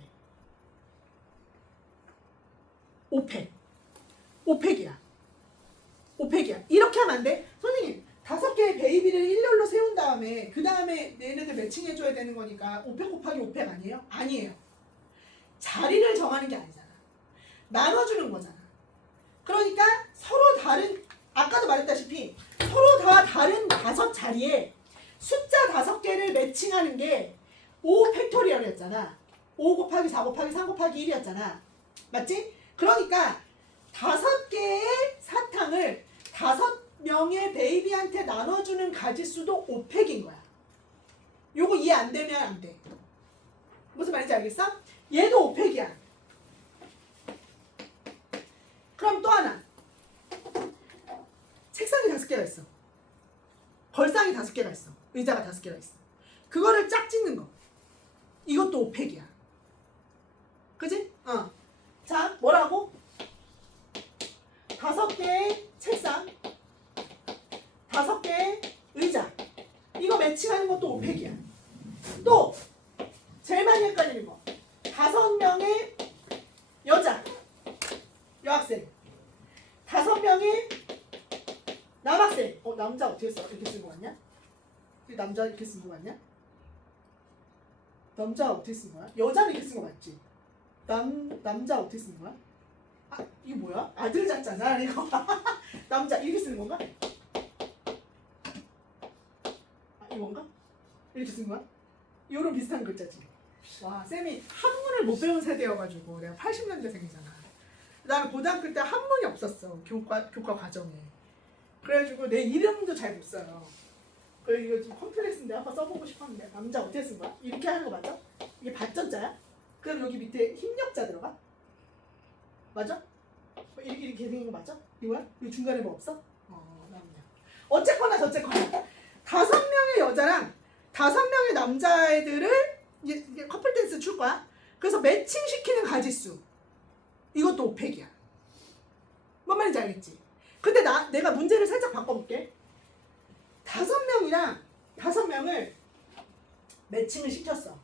5팩. 5팩이야. 5팩이야. 이렇게 하면 안 돼? 선생님, 5개의 베이비를 일렬로 세운 다음에 그 다음에 얘네들 매칭해줘야 되는 거니까 5팩 곱하기 5팩 아니에요? 아니에요. 자리를 정하는 게 아니잖아. 나눠주는 거잖아. 그러니까 서로 다른, 아까도 말했다시피 서로 다 다른 5자리에 숫자 5개를 매칭하는 게 5팩토리얼이었잖아. 5 곱하기 4 곱하기 3 곱하기 1이었잖아. 맞지? 그러니까 5개의 사탕을 5명의 베이비한테 나눠주는 가지수도 5팩인 거야. 요거 이해 안 되면 안 돼. 무슨 말인지 알겠어? 얘도 5팩이야. 그럼 또 하나. 책상이 5개가 있어. 벌상이 5개가 있어. 의자가 5개가 있어. 그거를 짝 짓는 거. 이것도 5팩이야. 그지? 자, 뭐라고? 5개의 책상, 5개의 의자. 이거 매칭하는 것도 5팩이야. 또 제일 많이 헷갈리는 거. 5명의 여자, 여학생, 5명의 남학생. 남자 어떻게 써? 이렇게 쓴 거 같냐? 남자 이렇게 쓴 거 같냐? 남자 어떻게 쓴 거야? 여자는 이렇게 쓴 거 맞지? 남자 어떻게 쓴 거야? 아, 이게 뭐야? 아들 자잖아 이거. 남자 이렇게 쓰는 건가? 아, 이건가? 이렇게 쓴 거야? 요런 비슷한 글자지. 와, 쌤이 한문을 못 배운 세대여가지고 내가 80년대생이잖아. 나는 고등학교 때 한문이 없었어. 교과 과정에. 그래가지고 내 이름도 잘 못 써요. 그래서 이거 좀 컴플렉스인데 한번 써보고 싶었는데 남자 어떻게 쓴 거야? 이렇게 하는 거 맞아? 이게 받전자야? 그럼 여기 밑에 힘력자 들어가? 맞아? 이렇게 생긴 거 맞아? 이거야? 여기 중간에 뭐 없어? 남자. 어쨌거나 저쨌거나 5명의 여자랑 5명의 남자애들을 이제 커플 댄스 출 거야. 그래서 매칭시키는 가지수. 이것도 5팩이야. 뭔 말인지 알겠지? 근데 내가 문제를 살짝 바꿔볼게. 5명을 매칭을 시켰어.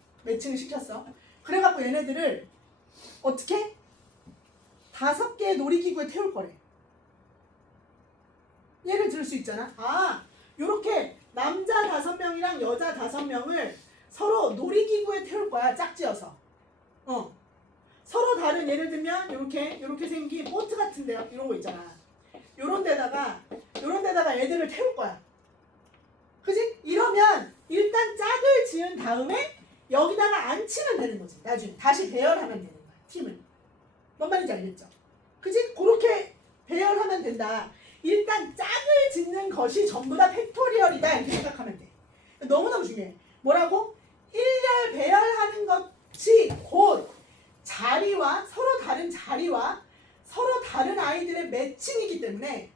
그래갖고 얘네들을 어떻게? 5개의 놀이기구에 태울 거래. 예를 들을 수 있잖아. 요렇게 남자 5명이랑 여자 5명을 서로 놀이기구에 태울 거야. 짝지어서. 서로 다른 예를 들면 요렇게 생긴 보트 같은 데 이런 거 있잖아. 요런 데다가 애들을 태울 거야. 그지? 이러면 일단 짝을 지은 다음에 여기다가 앉히면 되는 거지. 나중에 다시 배열하면 되는 거야. 팀을. 뭔 말인지 알겠죠? 그지? 그렇게 배열하면 된다. 일단 짝을 짓는 것이 전부 다 팩토리얼이다. 이렇게 생각하면 돼. 너무너무 중요해. 뭐라고? 일렬 배열하는 것이 곧 서로 다른 자리와 서로 다른 아이들의 매칭이기 때문에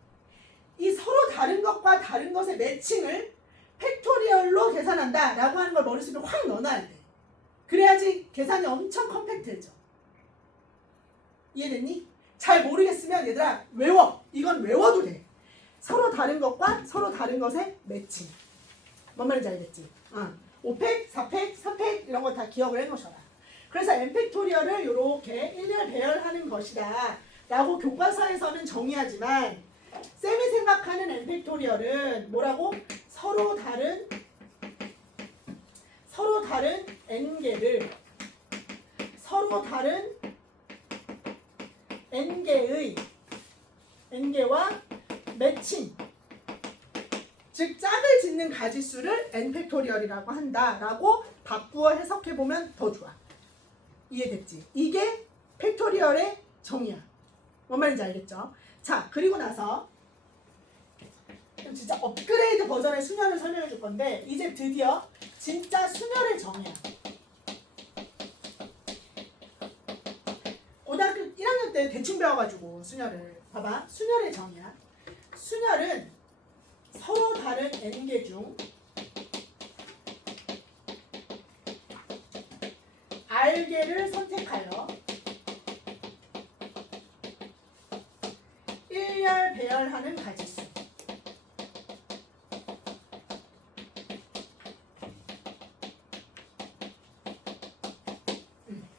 이 서로 다른 것과 다른 것의 매칭을 팩토리얼로 계산한다 라고 하는 걸 머릿속에 확 넣어놔야 돼. 그래야지 계산이 엄청 컴팩트해져. 이해됐니? 잘 모르겠으면 얘들아 외워. 이건 외워도 돼. 서로 다른 것과 서로 다른 것의 매칭. 뭔 말인지 알겠지? 5팩, 4팩, 3팩 이런 거 다 기억을 해놓으셔라. 그래서 n팩토리얼을 이렇게 일렬 배열하는 것이다 라고 교과서에서는 정의하지만 쌤이 생각하는 n팩토리얼은 뭐라고? 서로 다른 n개를 서로 다른 n개와 매칭, 즉 짝을 짓는 가지수를 n팩토리얼이라고 한다라고 바꾸어 해석해보면 더 좋아. 이해됐지? 이게 팩토리얼의 정의야. 뭔 말인지 알겠죠? 자, 그리고 나서 진짜 업그레이드 버전의 수녀를 설명해 줄 건데 이제 드디어 진짜 수녀의 정의야. 고등학교 1학년 때 대충 배워가지고 수녀를 봐봐. 수녀의 정의야. 수녀는 서로 다른 n개 중 r개를 선택하여 일렬 배열하는 가지수.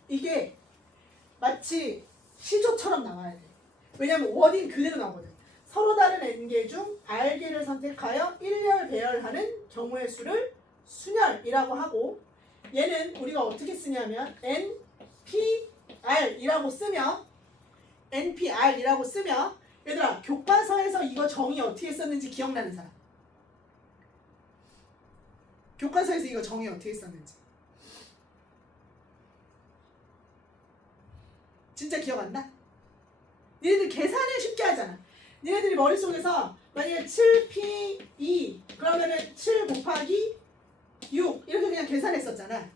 이게 마치 시조처럼 나와야 돼. 왜냐면 워딩 그대로 나오거든. 서로 다른 n개 중 r개를 선택하여 일렬 배열하는 경우의 수를 수열이라고 하고, 얘는 우리가 어떻게 쓰냐면 NPR이라고 쓰면 얘들아 교과서에서 이거 정의 어떻게 썼는지 기억나는 사람? 교과서에서 이거 정의 어떻게 썼는지 진짜 기억 안 나? 니네들 계산을 쉽게 하잖아. 니네들이 머릿속에서 만약에 7P2 그러면은 7 곱하기 6 이렇게 그냥 계산했었잖아.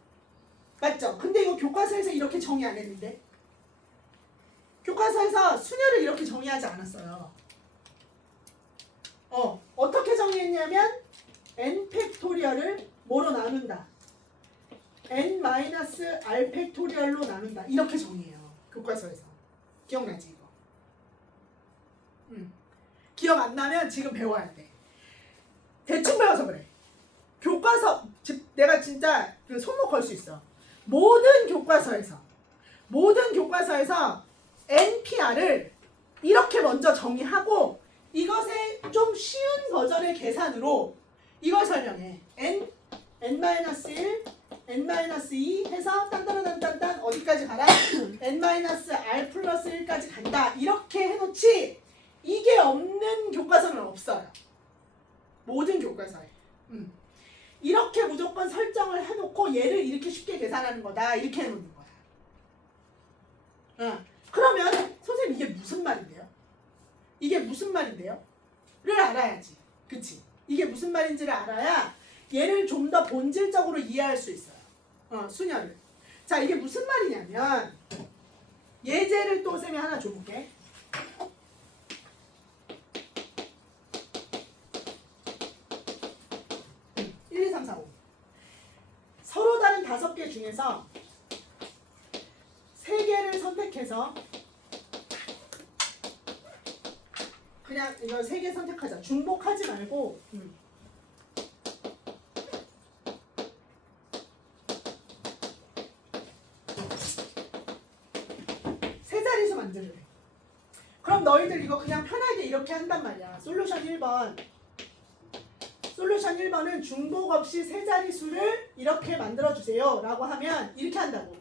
맞죠? 근데 이거 교과서에서 이렇게 정의 안 했는데, 교과서에서 수녀를 이렇게 정의하지 않았어요. 어떻게 정의했냐면 n팩토리얼을 뭐로 나눈다? n-r 팩토리얼로 나눈다. 이렇게 정의해요. 교과서에서. 기억나지 이거? 기억 안 나면 지금 배워야 돼. 대충 배워서 그래. 교과서, 즉 내가 진짜 그 손목 걸 수 있어. 모든 교과서에서 NPR을 이렇게 먼저 정의하고 이것의 좀 쉬운 버전의 계산으로 이걸 설명해. n-1, n-2 해서 딴딴딴딴 어디까지 가라? n-r 플러스 1까지 간다. 이렇게 해놓지 이게 없는 교과서는 없어요. 모든 교과서에. 이렇게 무조건 설정을 해놓고 얘를 이렇게 쉽게 계산하는 거다. 이렇게 해놓는 거야. 그러면 선생님 이게 무슨 말인데요? 이게 무슨 말인데요? 를 알아야지. 그치? 이게 무슨 말인지를 알아야 얘를 좀 더 본질적으로 이해할 수 있어요. 수녀를. 자, 이게 무슨 말이냐면 예제를 또 쌤이 하나 줘볼게. 1, 2, 3, 4, 5. 서로 다른 5개 중에서 3개를 선택해서 그냥 이거 3개 선택하자. 중복하지 말고 세 자리수 만들래. 그럼 너희들 이거 그냥 편하게 이렇게 한단 말이야. 솔루션 1번. 솔루션 1번은 중복 없이 세 자리수를 이렇게 만들어주세요 라고 하면 이렇게 한다고.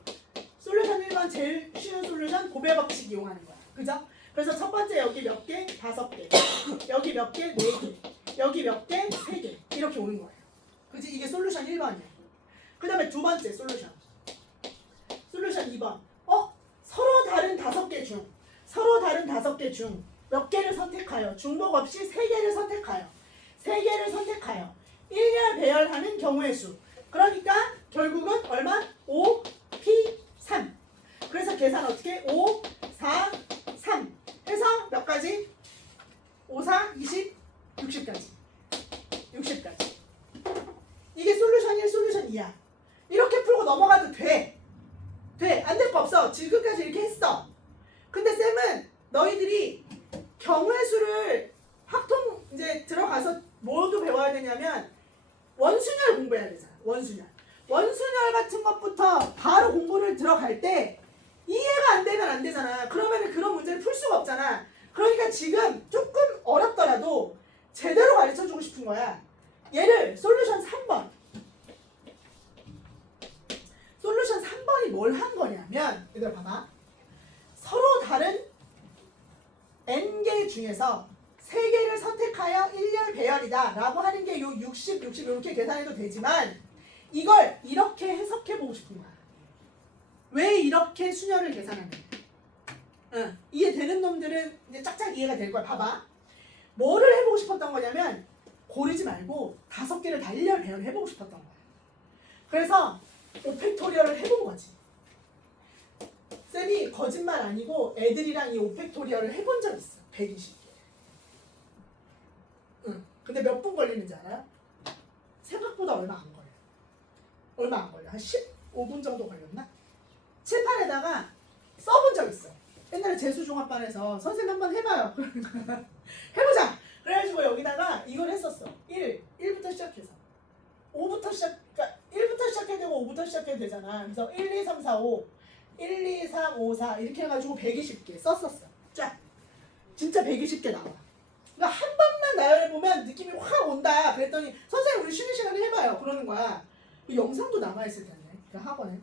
솔루션 1번 제일 쉬운 솔루션 고배 법칙 이용하는 거야. 그죠? 그래서 첫 번째 여기 몇 개? 5개. 여기 몇 개? 4개. 여기 몇 개? 3개. 이렇게 오는 거예요. 그지? 이게 솔루션 1번이야. 그 다음에 두 번째 솔루션. 솔루션 2번. 서로 다른 5개 중. 서로 다른 5개 중 몇 개를 선택하여 중복 없이 3개를 선택하여 3개를 선택하여 1열 배열하는 경우의 수. 그러니까 결국은 얼마? 5, P, 3. 그래서 계산 어떻게? 5, 4, 3 해서 몇 가지? 5, 4, 20, 60까지. 60까지. 이게 솔루션 1, 솔루션 2야. 이렇게 풀고 넘어가도 돼. 돼. 안 될 거 없어. 지금까지 이렇게 했어. 근데 쌤은 너희들이 경우의 수를 확통 이제 들어가서 뭐도 배워야 되냐면 원순열 공부해야 되잖아. 원순열. 원순열 같은 것부터 바로 공부를 들어갈 때 이해가 안 되면 안 되잖아. 그러면은 그런 문제를 풀 수가 없잖아. 그러니까 지금 조금 어렵더라도 제대로 가르쳐주고 싶은 거야. 얘를 솔루션 3번. 솔루션 3번이 뭘 한 거냐면 얘들아 봐봐. 서로 다른 n개 중에서 3개를 선택하여 1열 배열이다 라고 하는 게 요 60, 60 이렇게 계산해도 되지만 이걸 이렇게 해석해 보고 싶은 거야. 왜 이렇게 순열을 계산하는가? 이해되는 놈들은 이제 짝짝 이해가 될 거야. 봐봐. 뭐를 해보고 싶었던 거냐면 고르지 말고 5개를 다 1열 배열을 해보고 싶었던 거야. 그래서 오펙토리얼을 해본 거지. 쌤이 거짓말 아니고 애들이랑 이 오펙토리얼을 해본 적 있어. 120개. 근데 몇 분 걸리는지 알아요? 생각보다 얼마 안 걸려. 얼마 안 걸려. 한 15분 정도 걸렸나? 칠판에다가 써본 적 있어. 옛날에 재수종합반에서 선생님 한번 해봐요. 해보자. 그래가지고 여기다가 이걸 했었어. 1부터 시작해서 5부터 그러니까 1부터 시작해야 되고 5부터 시작해야 되잖아. 그래서 1, 2, 3, 4, 5 1, 2, 3, 5, 4 이렇게 해가지고 120개 썼었어. 쫙. 진짜 120개 나와. 그러니까 한 번만 나열해보면 느낌이 확 온다. 그랬더니 선생님 우리 쉬는 시간에 해봐요. 그러는 거야. 영상도 남아있을 텐데. 그 학원에.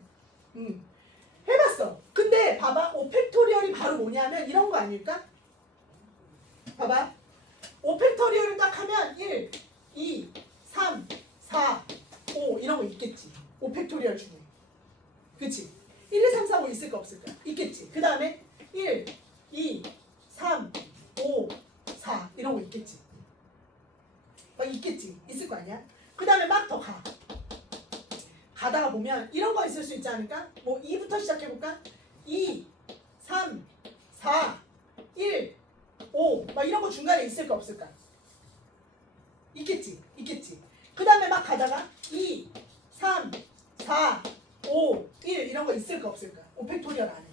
해봤어. 근데 봐봐. 오펙토리얼이 바로 뭐냐면 이런 거 아닐까? 봐봐. 오펙토리얼을 딱 하면 1, 2, 3, 4, 5 이런 거 있겠지. 오펙토리얼 중에. 그치? 1, 2, 3, 4, 5 있을까 없을까? 있겠지. 그 다음에 1, 2, 3, 5, 4 이런 거 있겠지. 막 있겠지. 있을 거 아니야? 그 다음에 막 더 가. 가다가 보면 이런 거 있을 수 있지 않을까? 뭐 2부터 시작해볼까? 2, 3, 4, 1, 5 막 이런 거 중간에 있을까 없을까? 있겠지. 있겠지. 그 다음에 막 가다가 2, 3, 4, 5, 1 이런 거 있을까 없을까? 오펙토리얼 안에.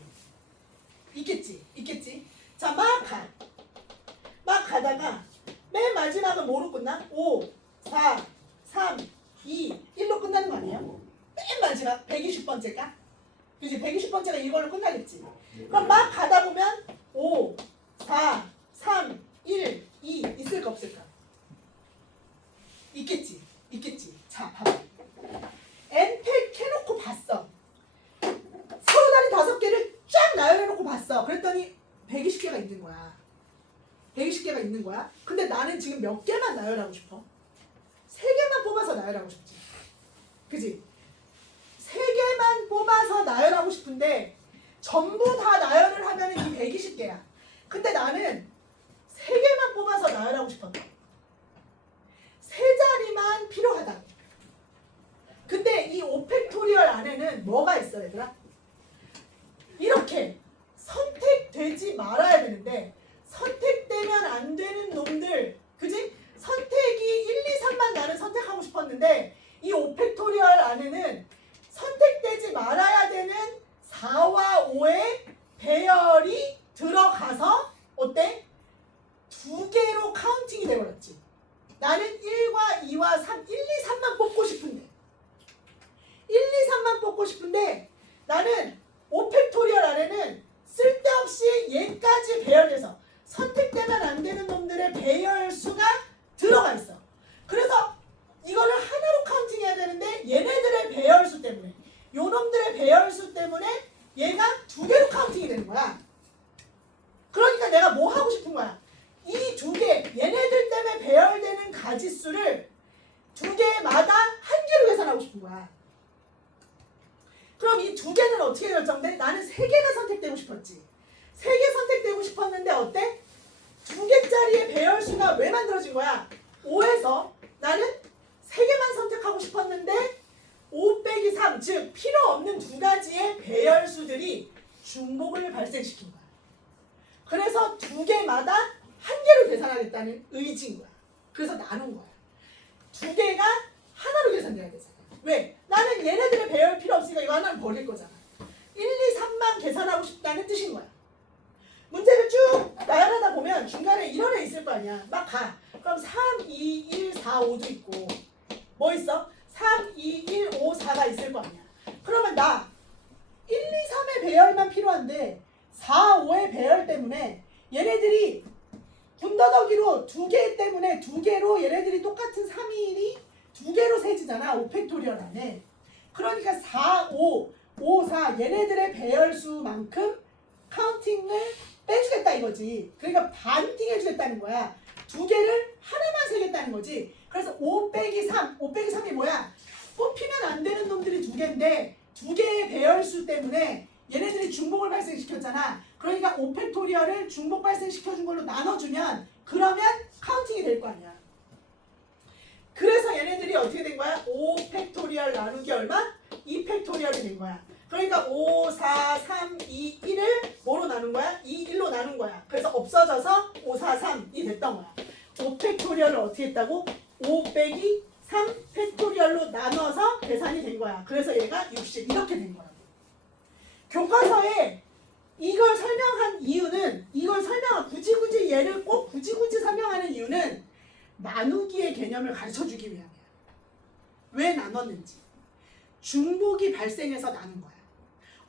있겠지. 있겠지. 자, 막 가. 막 가다가 맨 마지막은 뭐로 끝나? 5, 4, 3, 2, 1로 끝나는 거 아니에요? 맨 마지막 120번째가? 그치? 120번째가 이걸로 끝나겠지. 그럼 막 가다 보면 5, 4, 3, 1, 2 있을까 없을까? 있겠지. 있겠지. 자, 봐봐. n팩 해놓고 봤어. 서로 다른 5개를 쫙 나열해놓고 봤어. 그랬더니 120개가 있는 거야. 120개가 있는 거야. 근데 나는 지금 몇 개만 나열하고 싶어? 3개만 뽑아서 나열하고 싶지. 그지? 3개만 뽑아서 나열하고 싶은데 전부 다 나열을 하면 이 120개야. 근데 나는 3개만 뽑아서 나열하고 싶었다. 3자리만 필요하다. 근데 이 5팩토리얼 안에는 뭐가 있어, 얘들아? 이렇게 선택되지 말아야 되는데 선택되면 안 되는 놈들, 그지? 선택이 1, 2, 3만 나는 선택하고 싶었는데 이 5팩토리얼 안에는 선택되지 말아야 되는 4와 5의 배열이 들어가서 어때? 2개로 카운팅이 돼버렸지. 나는 1과 2와 3, 1, 2, 3만 뽑고 싶은데 1, 2, 3만 뽑고 싶은데 나는 5팩토리얼 안에는 쓸데없이 얘까지 배열돼서 선택되면 안 되는 놈들의 배열수가 들어가 있어. 그래서 이거를 하나로 카운팅해야 되는데 얘네들의 배열수 때문에 요 놈들의 배열수 때문에 얘가 2개로 카운팅이 되는 거야. 그러니까 내가 뭐 하고 싶은 거야? 이 2개, 얘네들 때문에 배열되는 가지수를 2개마다 1개로 계산하고 싶은 거야. 그럼 이 2개는 어떻게 결정돼? 나는 3개가 선택되고 싶었지. 3개 선택되고 싶었는데 어때? 2개짜리의 배열수가 왜 만들어진 거야? 5에서 나는 3개만 선택하고 싶었는데 5 빼기 3, 즉 필요 없는 2가지의 배열수들이 중복을 발생시킨 거야. 그래서 2개마다 1개로 계산하겠다는 의지인 거야. 그래서 나눈 거야. 2개가 하나로 계산돼야 되잖아. 왜? 나는 얘네들의 배열 필요 없으니까 이거 하나를 버릴 거잖아. 1, 2, 3만 계산하고 싶다는 뜻인 거야. 문제를 쭉 나열하다 보면 중간에 이런 애 있을 거 아니야. 막 가. 그럼 3, 2, 1, 4, 5도 있고 뭐 있어? 3, 2, 1, 5, 4가 있을 거 아니야. 그러면 나 1, 2, 3의 배열만 필요한데 4, 5의 배열 때문에 얘네들이 군더더기로 2개 때문에 2개로 얘네들이 똑같은 3, 2, 1이 2개로 세지잖아. 5팩토리얼 안에. 그러니까 4, 5, 5, 4 얘네들의 배열수만큼 카운팅을 빼주겠다 이거지. 그러니까 반띵 해주겠다는 거야. 2개를 하나만 세겠다는 거지. 그래서 5 빼기 3, 5 빼기 3이 뭐야? 뽑히면 안 되는 놈들이 2개인데 2개의 배열수 때문에 얘네들이 중복을 발생시켰잖아. 그러니까 5팩토리얼을 중복 발생시켜준 걸로 나눠주면 그러면 카운팅이 될 거 아니야. 그래서 얘네들이 어떻게 된 거야? 5팩토리얼 나누기 얼마? 2팩토리얼이 된 거야. 그러니까 5, 4, 3, 2, 1을 뭐로 나눈 거야? 2, 1로 나눈 거야. 그래서 없어져서 5, 4, 3이 됐던 거야. 5팩토리얼을 어떻게 했다고? 5 빼기 3 팩토리얼로 나눠서 계산이 된 거야. 그래서 얘가 60 이렇게 된 거라고. 교과서에 이걸 설명한 이유는 굳이 얘를 꼭 굳이 설명하는 이유는 나누기의 개념을 가르쳐주기 위함이야. 왜 나눴는지. 중복이 발생해서 나눈 거야.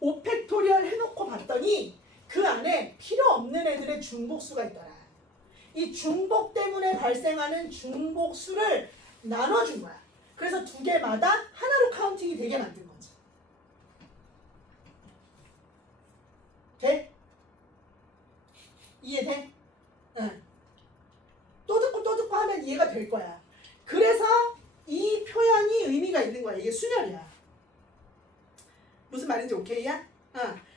5팩토리얼 해놓고 봤더니 그 안에 필요 없는 애들의 중복수가 있더라. 이 중복 때문에 발생하는 중복수를 나눠준 거야. 그래서 2개마다 하나로 카운팅이 되게 만든 거지. 돼? 이해돼? 응. 또 듣고 하면 이해가 될 거야. 그래서 이 표현이 의미가 있는 거야. 이게 순열이야. 무슨 말인지 오케이야?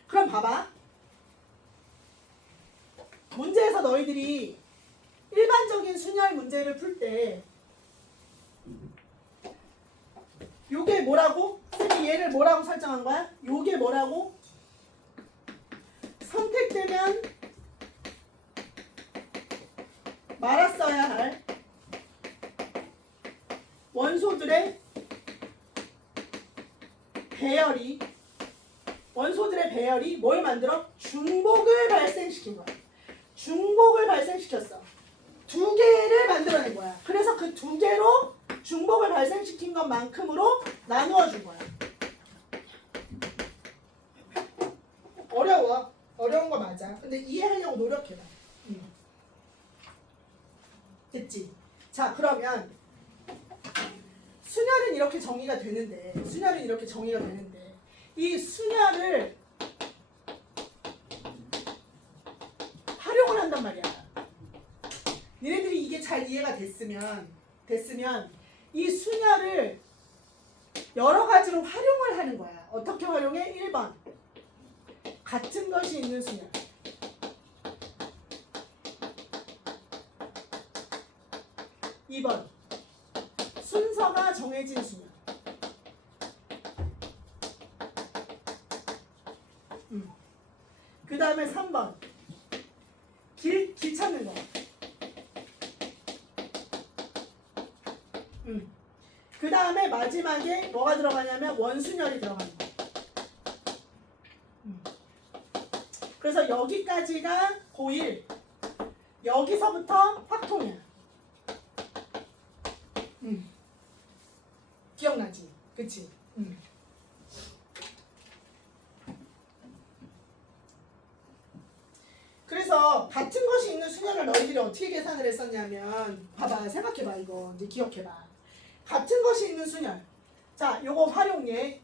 그럼 봐봐. 문제에서 너희들이 일반적인 순열 문제를 풀 때 요게 뭐라고? 쌤이 얘를 뭐라고 설정한 거야? 요게 뭐라고? 선택되면 말았어야 할 원소들의 배열이 뭘 만들어? 중복을 발생시킨 거야. 중복을 발생시켰어. 2개를 만들어낸 거야. 그래서 그 2개로 중복을 발생시킨 것만큼으로 나누어 준 거야. 어려운 거 맞아. 근데 이해하려고 노력해봐. 됐지? 자, 그러면 순열은 이렇게 정의가 되는데 이 순열을 활용을 한단 말이야. 니네들이 이게 잘 이해가 됐으면 이 순열을 여러 가지로 활용을 하는 거야. 어떻게 활용해? 1번 같은 것이 있는 수열. 2번 순서가 정해진 수열. 그 다음에 3번 길 찾는 거. 그 다음에 마지막에 뭐가 들어가냐면 원순열이 들어가는 거. 그래서 여기까지가 고1. 여기서부터 확통이야. 기억나지? 그치? 그래서 같은 것이 있는 수열을 너희들이 어떻게 계산을 했었냐면 봐봐, 생각해봐. 이거 이제 기억해봐. 같은 것이 있는 수열. 자, 요거 활용해.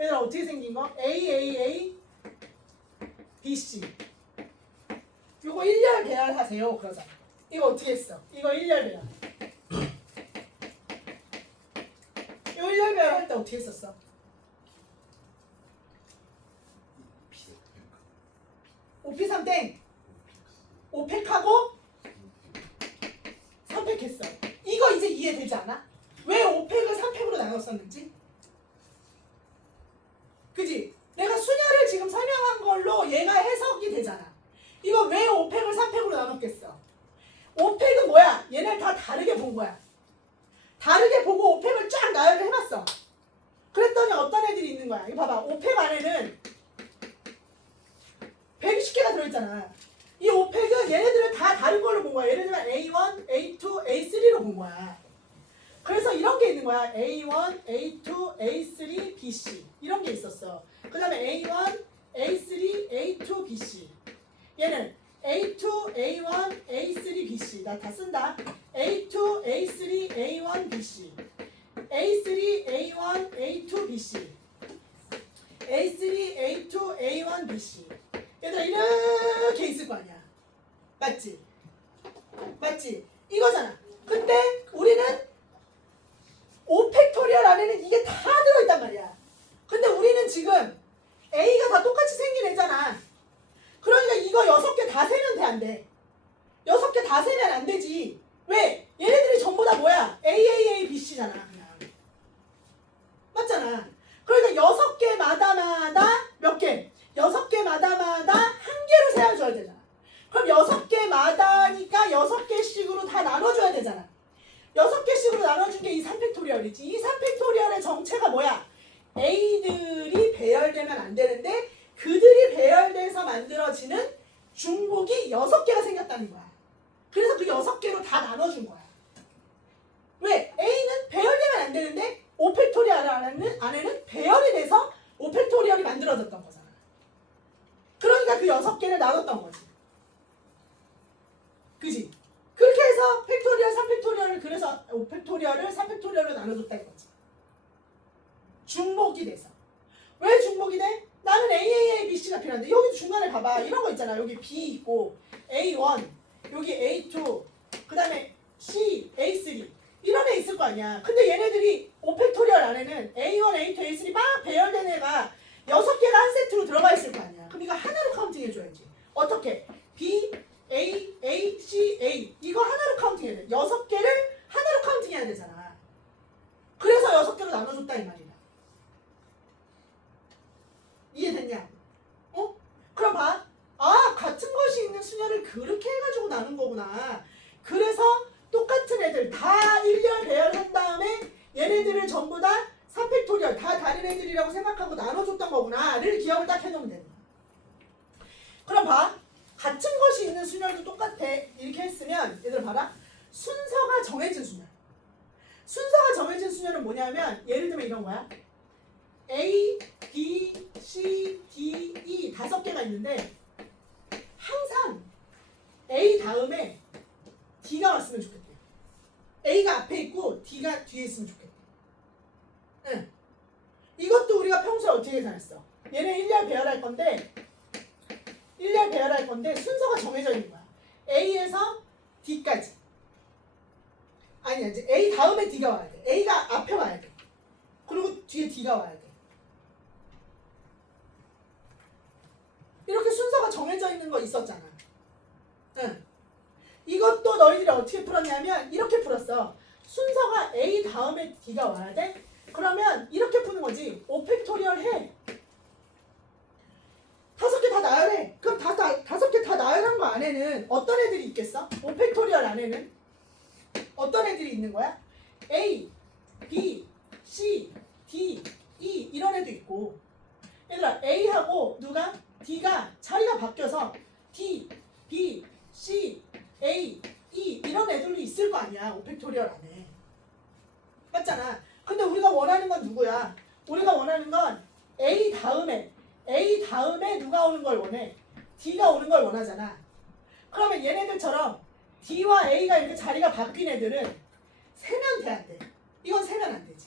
얘들아 어떻게 생긴 거? AAA BC. 요거 1열 배열하세요. 그러자. 이거 어떻게 했어? 이거 1열 배열. 요 1열 배열 할 때 어떻게 했었어? OP3땡 5팩하고 3팩 했어. 이거 이제 이해되지 않아? 왜 5팩을 3팩으로 나눴었는지? 그지? 내가 수열을 지금 설명한 걸로 얘가 해석이 되잖아. 이거 왜 5팩을 3팩으로 나눴겠어? 5팩은 뭐야? 얘네 다 다르게 본 거야. 다르게 보고 5팩을 쫙 나열을 해봤어. 그랬더니 어떤 애들이 있는 거야? 이거 봐봐. 5팩 안에는 120개가 들어있잖아. 이 5팩은 얘네들을 다 다른 걸로 본 거야. 예를 들면 A1, A2, A3로 본 거야. 그래서 이런 게 있는 거야. A1, A2, A3, BC. 이런 게 있었어. 그 다음에 A1, A3, A2, BC. 얘는 A2, A1, A3, BC. 나 다 쓴다. A2, A3, A1, BC. A3, A1, A2, BC. A3, A2, A1, BC. 얘들아 이렇게 있을 거 아니야. 맞지? 맞지? 이거잖아. 근데 우리는 5팩토리얼 안에는 이게 다 들어있단 말이야. 근데 우리는 지금 A가 다 똑같이 생긴 애잖아. 그러니까 이거 6개 다 세면 돼, 안 돼? 6개 다 세면 안 되지. 왜? 얘네들이 전부 다 뭐야? AAABC잖아. 그냥. 맞잖아. 그러니까 6개마다마다 몇 개? 6개마다마다 한 개로 세워줘야 되잖아. 그럼 6개마다니까 6개씩으로 다 나눠줘야 되잖아. 6개씩으로 나눠준 게 이 3팩토리얼이지. 이 3팩토리얼의 정체가 뭐야? A들이 배열되면 안 되는데 그들이 배열돼서 만들어지는 중복이 6개가 생겼다는 거야. 그래서 그 6개로 다 나눠준 거야. 왜? A는 배열되면 안 되는데 5팩토리얼 안에는 배열이 돼서 5팩토리얼이 만들어졌던 거잖아. 그러니까 그 6개를 나눴던 거지. 그지? 그렇게 해서 팩토리얼, 3팩토리얼을 그래서 5팩토리얼을 3팩토리얼로 나눠줬다는 거지. 중복이 돼서. 왜 중복이 돼? 나는 AAA, BC가 필요한데 여기 중간에 봐봐. 이런 거 있잖아. 여기 B 있고 A1, 여기 A2, 그 다음에 C, A3 이런 애 있을 거 아니야. 근데 얘네들이 5팩토리얼 안에는 A1, A2, A3 막 배열된 애가 6개가 한 세트로 들어가 있을 거 아니야. 그럼 이거 하나로 카운팅 해줘야지. 어떻게? B, A, A, C, A 이거 하나로 카운팅 해야 돼. 6개를 하나로 카운팅 해야 되잖아. 그래서 6개로 나눠줬다 이 말이야. 이해됐냐? 어? 그럼 봐. 아, 같은 것이 있는 수열을 그렇게 해가지고 나눈 거구나. 그래서 똑같은 애들 다 1열 배열한 다음에 얘네들을 전부 다 3팩토리얼 다 다른 애들이라고 생각하고 나눠줬던 거구나를 기억을 딱 해놓으면 되는 거야. 그럼 봐. 같은 것이 있는 수열도 똑같아. 이렇게 했으면 얘들 봐라. 순서가 정해진 수열. 순서가 정해진 수열은 뭐냐면 예를 들면 이런 거야. A, B, C, D, E 5개가 있는데 항상 A 다음에 D가 왔으면 좋겠대. A가 앞에 있고 D가 뒤에 있으면 좋겠대. 응. 이것도 우리가 평소에 어떻게 계산했어? 얘는 1열 배열할 건데 1열 배열할 건데 순서가 정해져 있는 거야. A에서 D까지. 아니야, 이제 A 다음에 D가 와야 돼. A가 앞에 와야 돼. 그리고 뒤에 D가 와야 돼. 이렇게 순서가 정해져 있는 거 있었잖아. 응. 이것도 너희들이 어떻게 풀었냐면 이렇게 풀었어. 순서가 A 다음에 D가 와야 돼? 그러면 이렇게 푸는 거지. 5팩토리얼 해. 5개 다 나열해. 그럼 5개 다 나열한 거 안에는 어떤 애들이 있겠어? 5팩토리얼 안에는 어떤 애들이 있는 거야? A, B, C, D, E 이런 애도 있고. 얘들아 A하고 누가? D가 자리가 바뀌어서 D, B, C, A, E 이런 애들도 있을 거 아니야. 5팩토리얼 안에. 맞잖아. 근데 우리가 원하는 건 누구야? 우리가 원하는 건 A 다음에 누가 오는 걸 원해? D가 오는 걸 원하잖아. 그러면 얘네들처럼 D와 A가 이렇게 자리가 바뀐 애들은 세면 돼, 안 돼? 이건 세면 안 되지.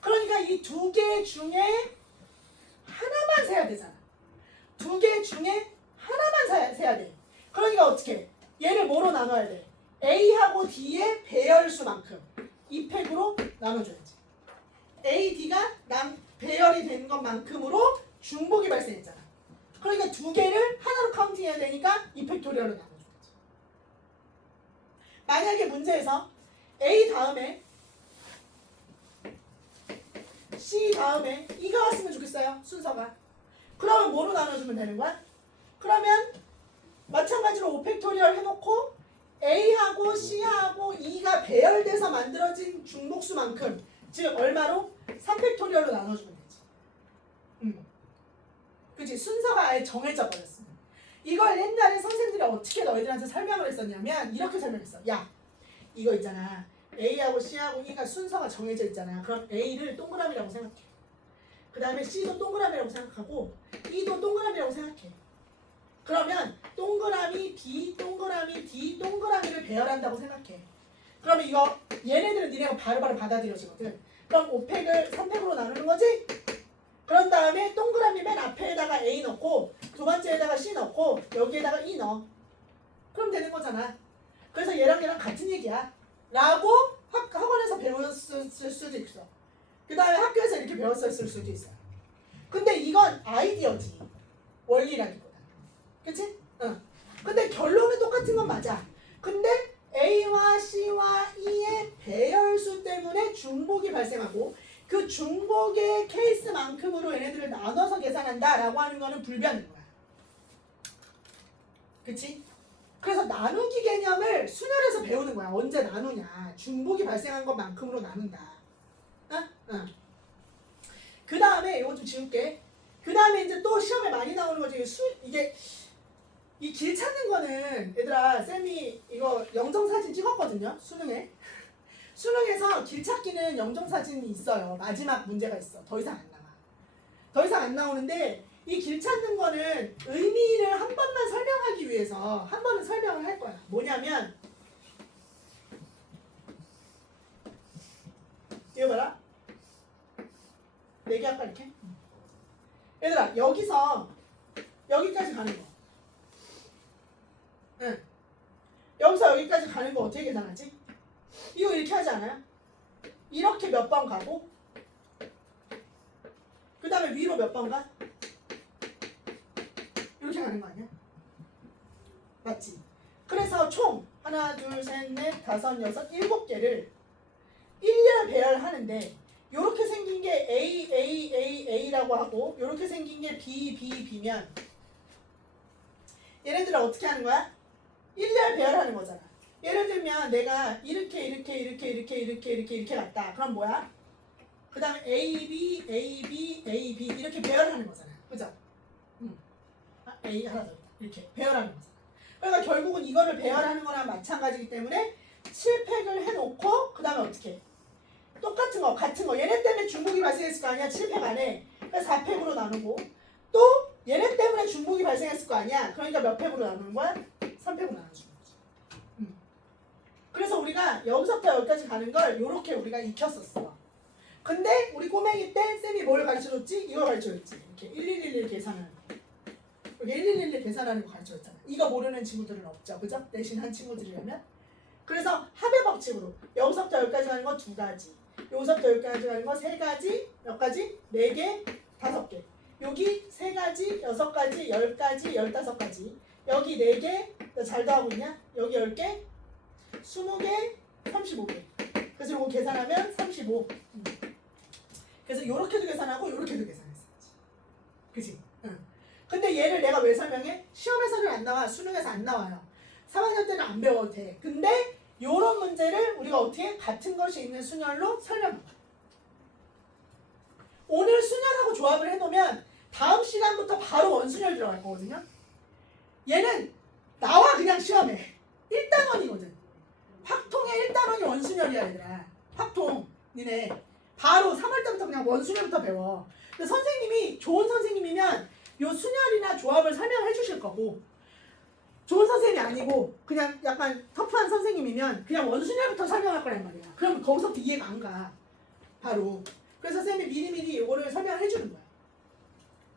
그러니까 이 두 개 중에 하나만 세야 되잖아. 두 개 중에 하나만 세야 돼. 그러니까 어떻게? 얘를 뭐로 나눠야 돼? A하고 D의 배열수만큼 2팩으로 나눠줘야지. A, D가 배열이 된 것만큼으로 중복이 발생했잖아. 그러니까 두 개를 하나로 카운팅해야 되니까 2팩토리얼로 나눠줘야지. 만약에 문제에서 A 다음에 C 다음에 E가 왔으면 좋겠어요. 순서가. 그러면 뭐로 나눠주면 되는 거야? 그러면 마찬가지로 5팩토리얼 해놓고 A하고 C하고 E가 배열돼서 만들어진 중복수만큼 즉 얼마로? 3팩토리얼로 나눠주면 되지. 그치? 순서가 아예 정해져 버렸어. 이걸 옛날에 선생님들이 어떻게 너희들한테 설명을 했었냐면 이렇게 설명했어. 야 이거 있잖아. A하고 C하고 E가 순서가 정해져 있잖아. 그럼 A를 동그라미라고 생각해. 그 다음에 C도 동그라미라고 생각하고 E도 동그라미라고 생각해. 그러면 동그라미 B, 동그라미 D, 동그라미를 배열한다고 생각해. 그러면 이거 얘네들은 니네가 바로바로 받아들여지거든. 그럼 5팩을 3팩으로 나누는 거지? 그런 다음에 동그라미 맨 앞에다가 A 넣고 두 번째에다가 C 넣고 여기에다가 E 넣어. 그럼 되는 거잖아. 그래서 얘랑 같은 얘기야. 라고 학원에서 배웠을 수도 있어. 그 다음에 학교에서 이렇게 배웠을 수도 있어. 근데 이건 아이디어지. 원리라기보다. 그치? 응. 근데 결론은 똑같은 건 맞아. 근데 A와 C와 E의 배열수 때문에 중복이 발생하고 그 중복의 케이스만큼으로 얘네들을 나눠서 계산한다라고 하는 거는 불변인 거야. 그치? 그래서 나누기 개념을 수열에서 배우는 거야. 언제 나누냐. 중복이 발생한 것만큼으로 나눈다. 응? 응. 그 다음에 이거 좀 지울게. 그 다음에 이제 또 시험에 많이 나오는 거지. 이게 이 길 찾는 거는 얘들아 쌤이 이거 영정사진 찍었거든요. 수능에. 수능에서 길 찾기는 영정사진이 있어요. 마지막 문제가 있어. 더 이상 안 나와. 더 이상 안 나오는데 이 길 찾는 거는 의미를 한 번만 설명하기 위해서 한 번은 설명을 할 거야. 뭐냐면 이거 봐라. 얘기할까 이렇게? 얘들아 여기서 여기까지 가는 거. 응. 여기서 여기까지 가는 거 어떻게 계산하지? 이거 이렇게 하지 않아요? 이렇게 몇 번 가고 그 다음에 위로 몇 번 가? 이렇게 가는 거 아니야? 맞지? 그래서 총 하나, 둘, 셋, 넷, 다섯, 여섯, 7개를 1열 배열하는데 요렇게 생긴 게 A라고 하고 요렇게 생긴 게 B면 얘네들은 어떻게 하는 거야? 1열 배열하는 거잖아. 예를 들면 내가 이렇게 갔다. 그럼 뭐야? 그 다음에 AB 이렇게 배열하는 거잖아. 그죠? A 하나 더 있다. 이렇게 배열하는 거잖아. 그러니까 결국은 이거를 배열하는 거랑 마찬가지이기 때문에 7팩을 해놓고 그 다음에 어떻게 해? 똑같은 거 같은 거 얘네 때문에 중복이 발생했을 거 아니야. 7팩 안에. 그래서 4팩으로 나누고 또 얘네 때문에 중복이 발생했을 거 아니야. 그러니까 몇 팩으로 나누는 거야? 3팩으로 나눠주는 거지. 그래서 우리가 여기서부터 여기까지 가는 걸 이렇게 우리가 익혔었어. 근데 우리 꼬맹이 때 쌤이 뭘 가르쳐줬지? 이걸 가르쳐줬지. 이렇게 1111 계산하는 거. 여기 1111 계산하는 거 가르쳐줬잖아. 이거 모르는 친구들은 없죠. 그죠? 내신한 친구들이라면. 그래서 합의 법칙으로 여기서부터 여기까지 가는 건 2가지. 여기서부터 여기까지 가는 거 3가지, 몇 가지? 4개, 5개. 여기 3가지, 6가지, 10가지, 15가지. 여기 4개, 너 잘 더하고 있냐? 여기 10개, 20개, 35개. 그래서 이거 계산하면 35. 그래서 요렇게도 계산하고 요렇게도 계산했어. 그치? 응. 근데 얘를 내가 왜 설명해? 시험에서는 안 나와. 수능에서 안 나와요. 3학년 때는 안 배워도 돼. 근데 요런 문제를 우리가 어떻게 같은 것이 있는 순열로 설명해. 오늘 순열하고 조합을 해놓으면 다음 시간부터 바로 원순열 들어갈 거거든요. 얘는 나와 그냥 시험에 1단원이거든. 확통의 1단원이 원순열이야 얘들아. 확통 니네 바로 3월 때부터 그냥 원순열부터 배워. 근데 선생님이 좋은 선생님이면 요 순열이나 조합을 설명해 주실 거고, 좋은 선생님이 아니고 그냥 약간 터프한 선생님이면 그냥 원순열부터 설명할 거란 말이야. 그럼 거기서부터 이해가 안 가. 바로. 그래서 선생님이 미리미리 이거를 설명을 해주는 거야.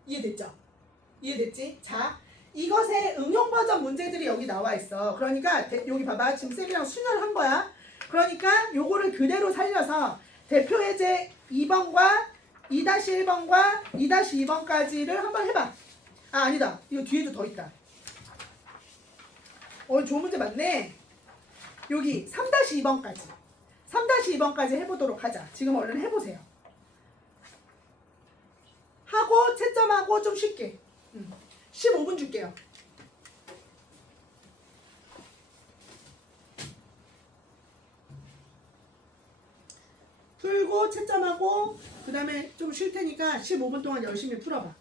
이해됐죠? 이해됐지? 자, 이것의 응용 버전 문제들이 여기 나와 있어. 그러니까 여기 봐봐. 지금 쌤이랑 순열한 거야. 그러니까 요거를 그대로 살려서 대표 예제 2번과 2-1번과 2-2번까지를 한번 해봐. 아, 아니다. 이거 뒤에도 더 있다. 좋은 문제 맞네. 여기 3-2번까지. 3-2번까지 해보도록 하자. 지금 얼른 해보세요. 하고 채점하고 좀 쉽게. 15분 줄게요. 풀고 채점하고 그 다음에 좀 쉴 테니까 15분 동안 열심히 풀어봐.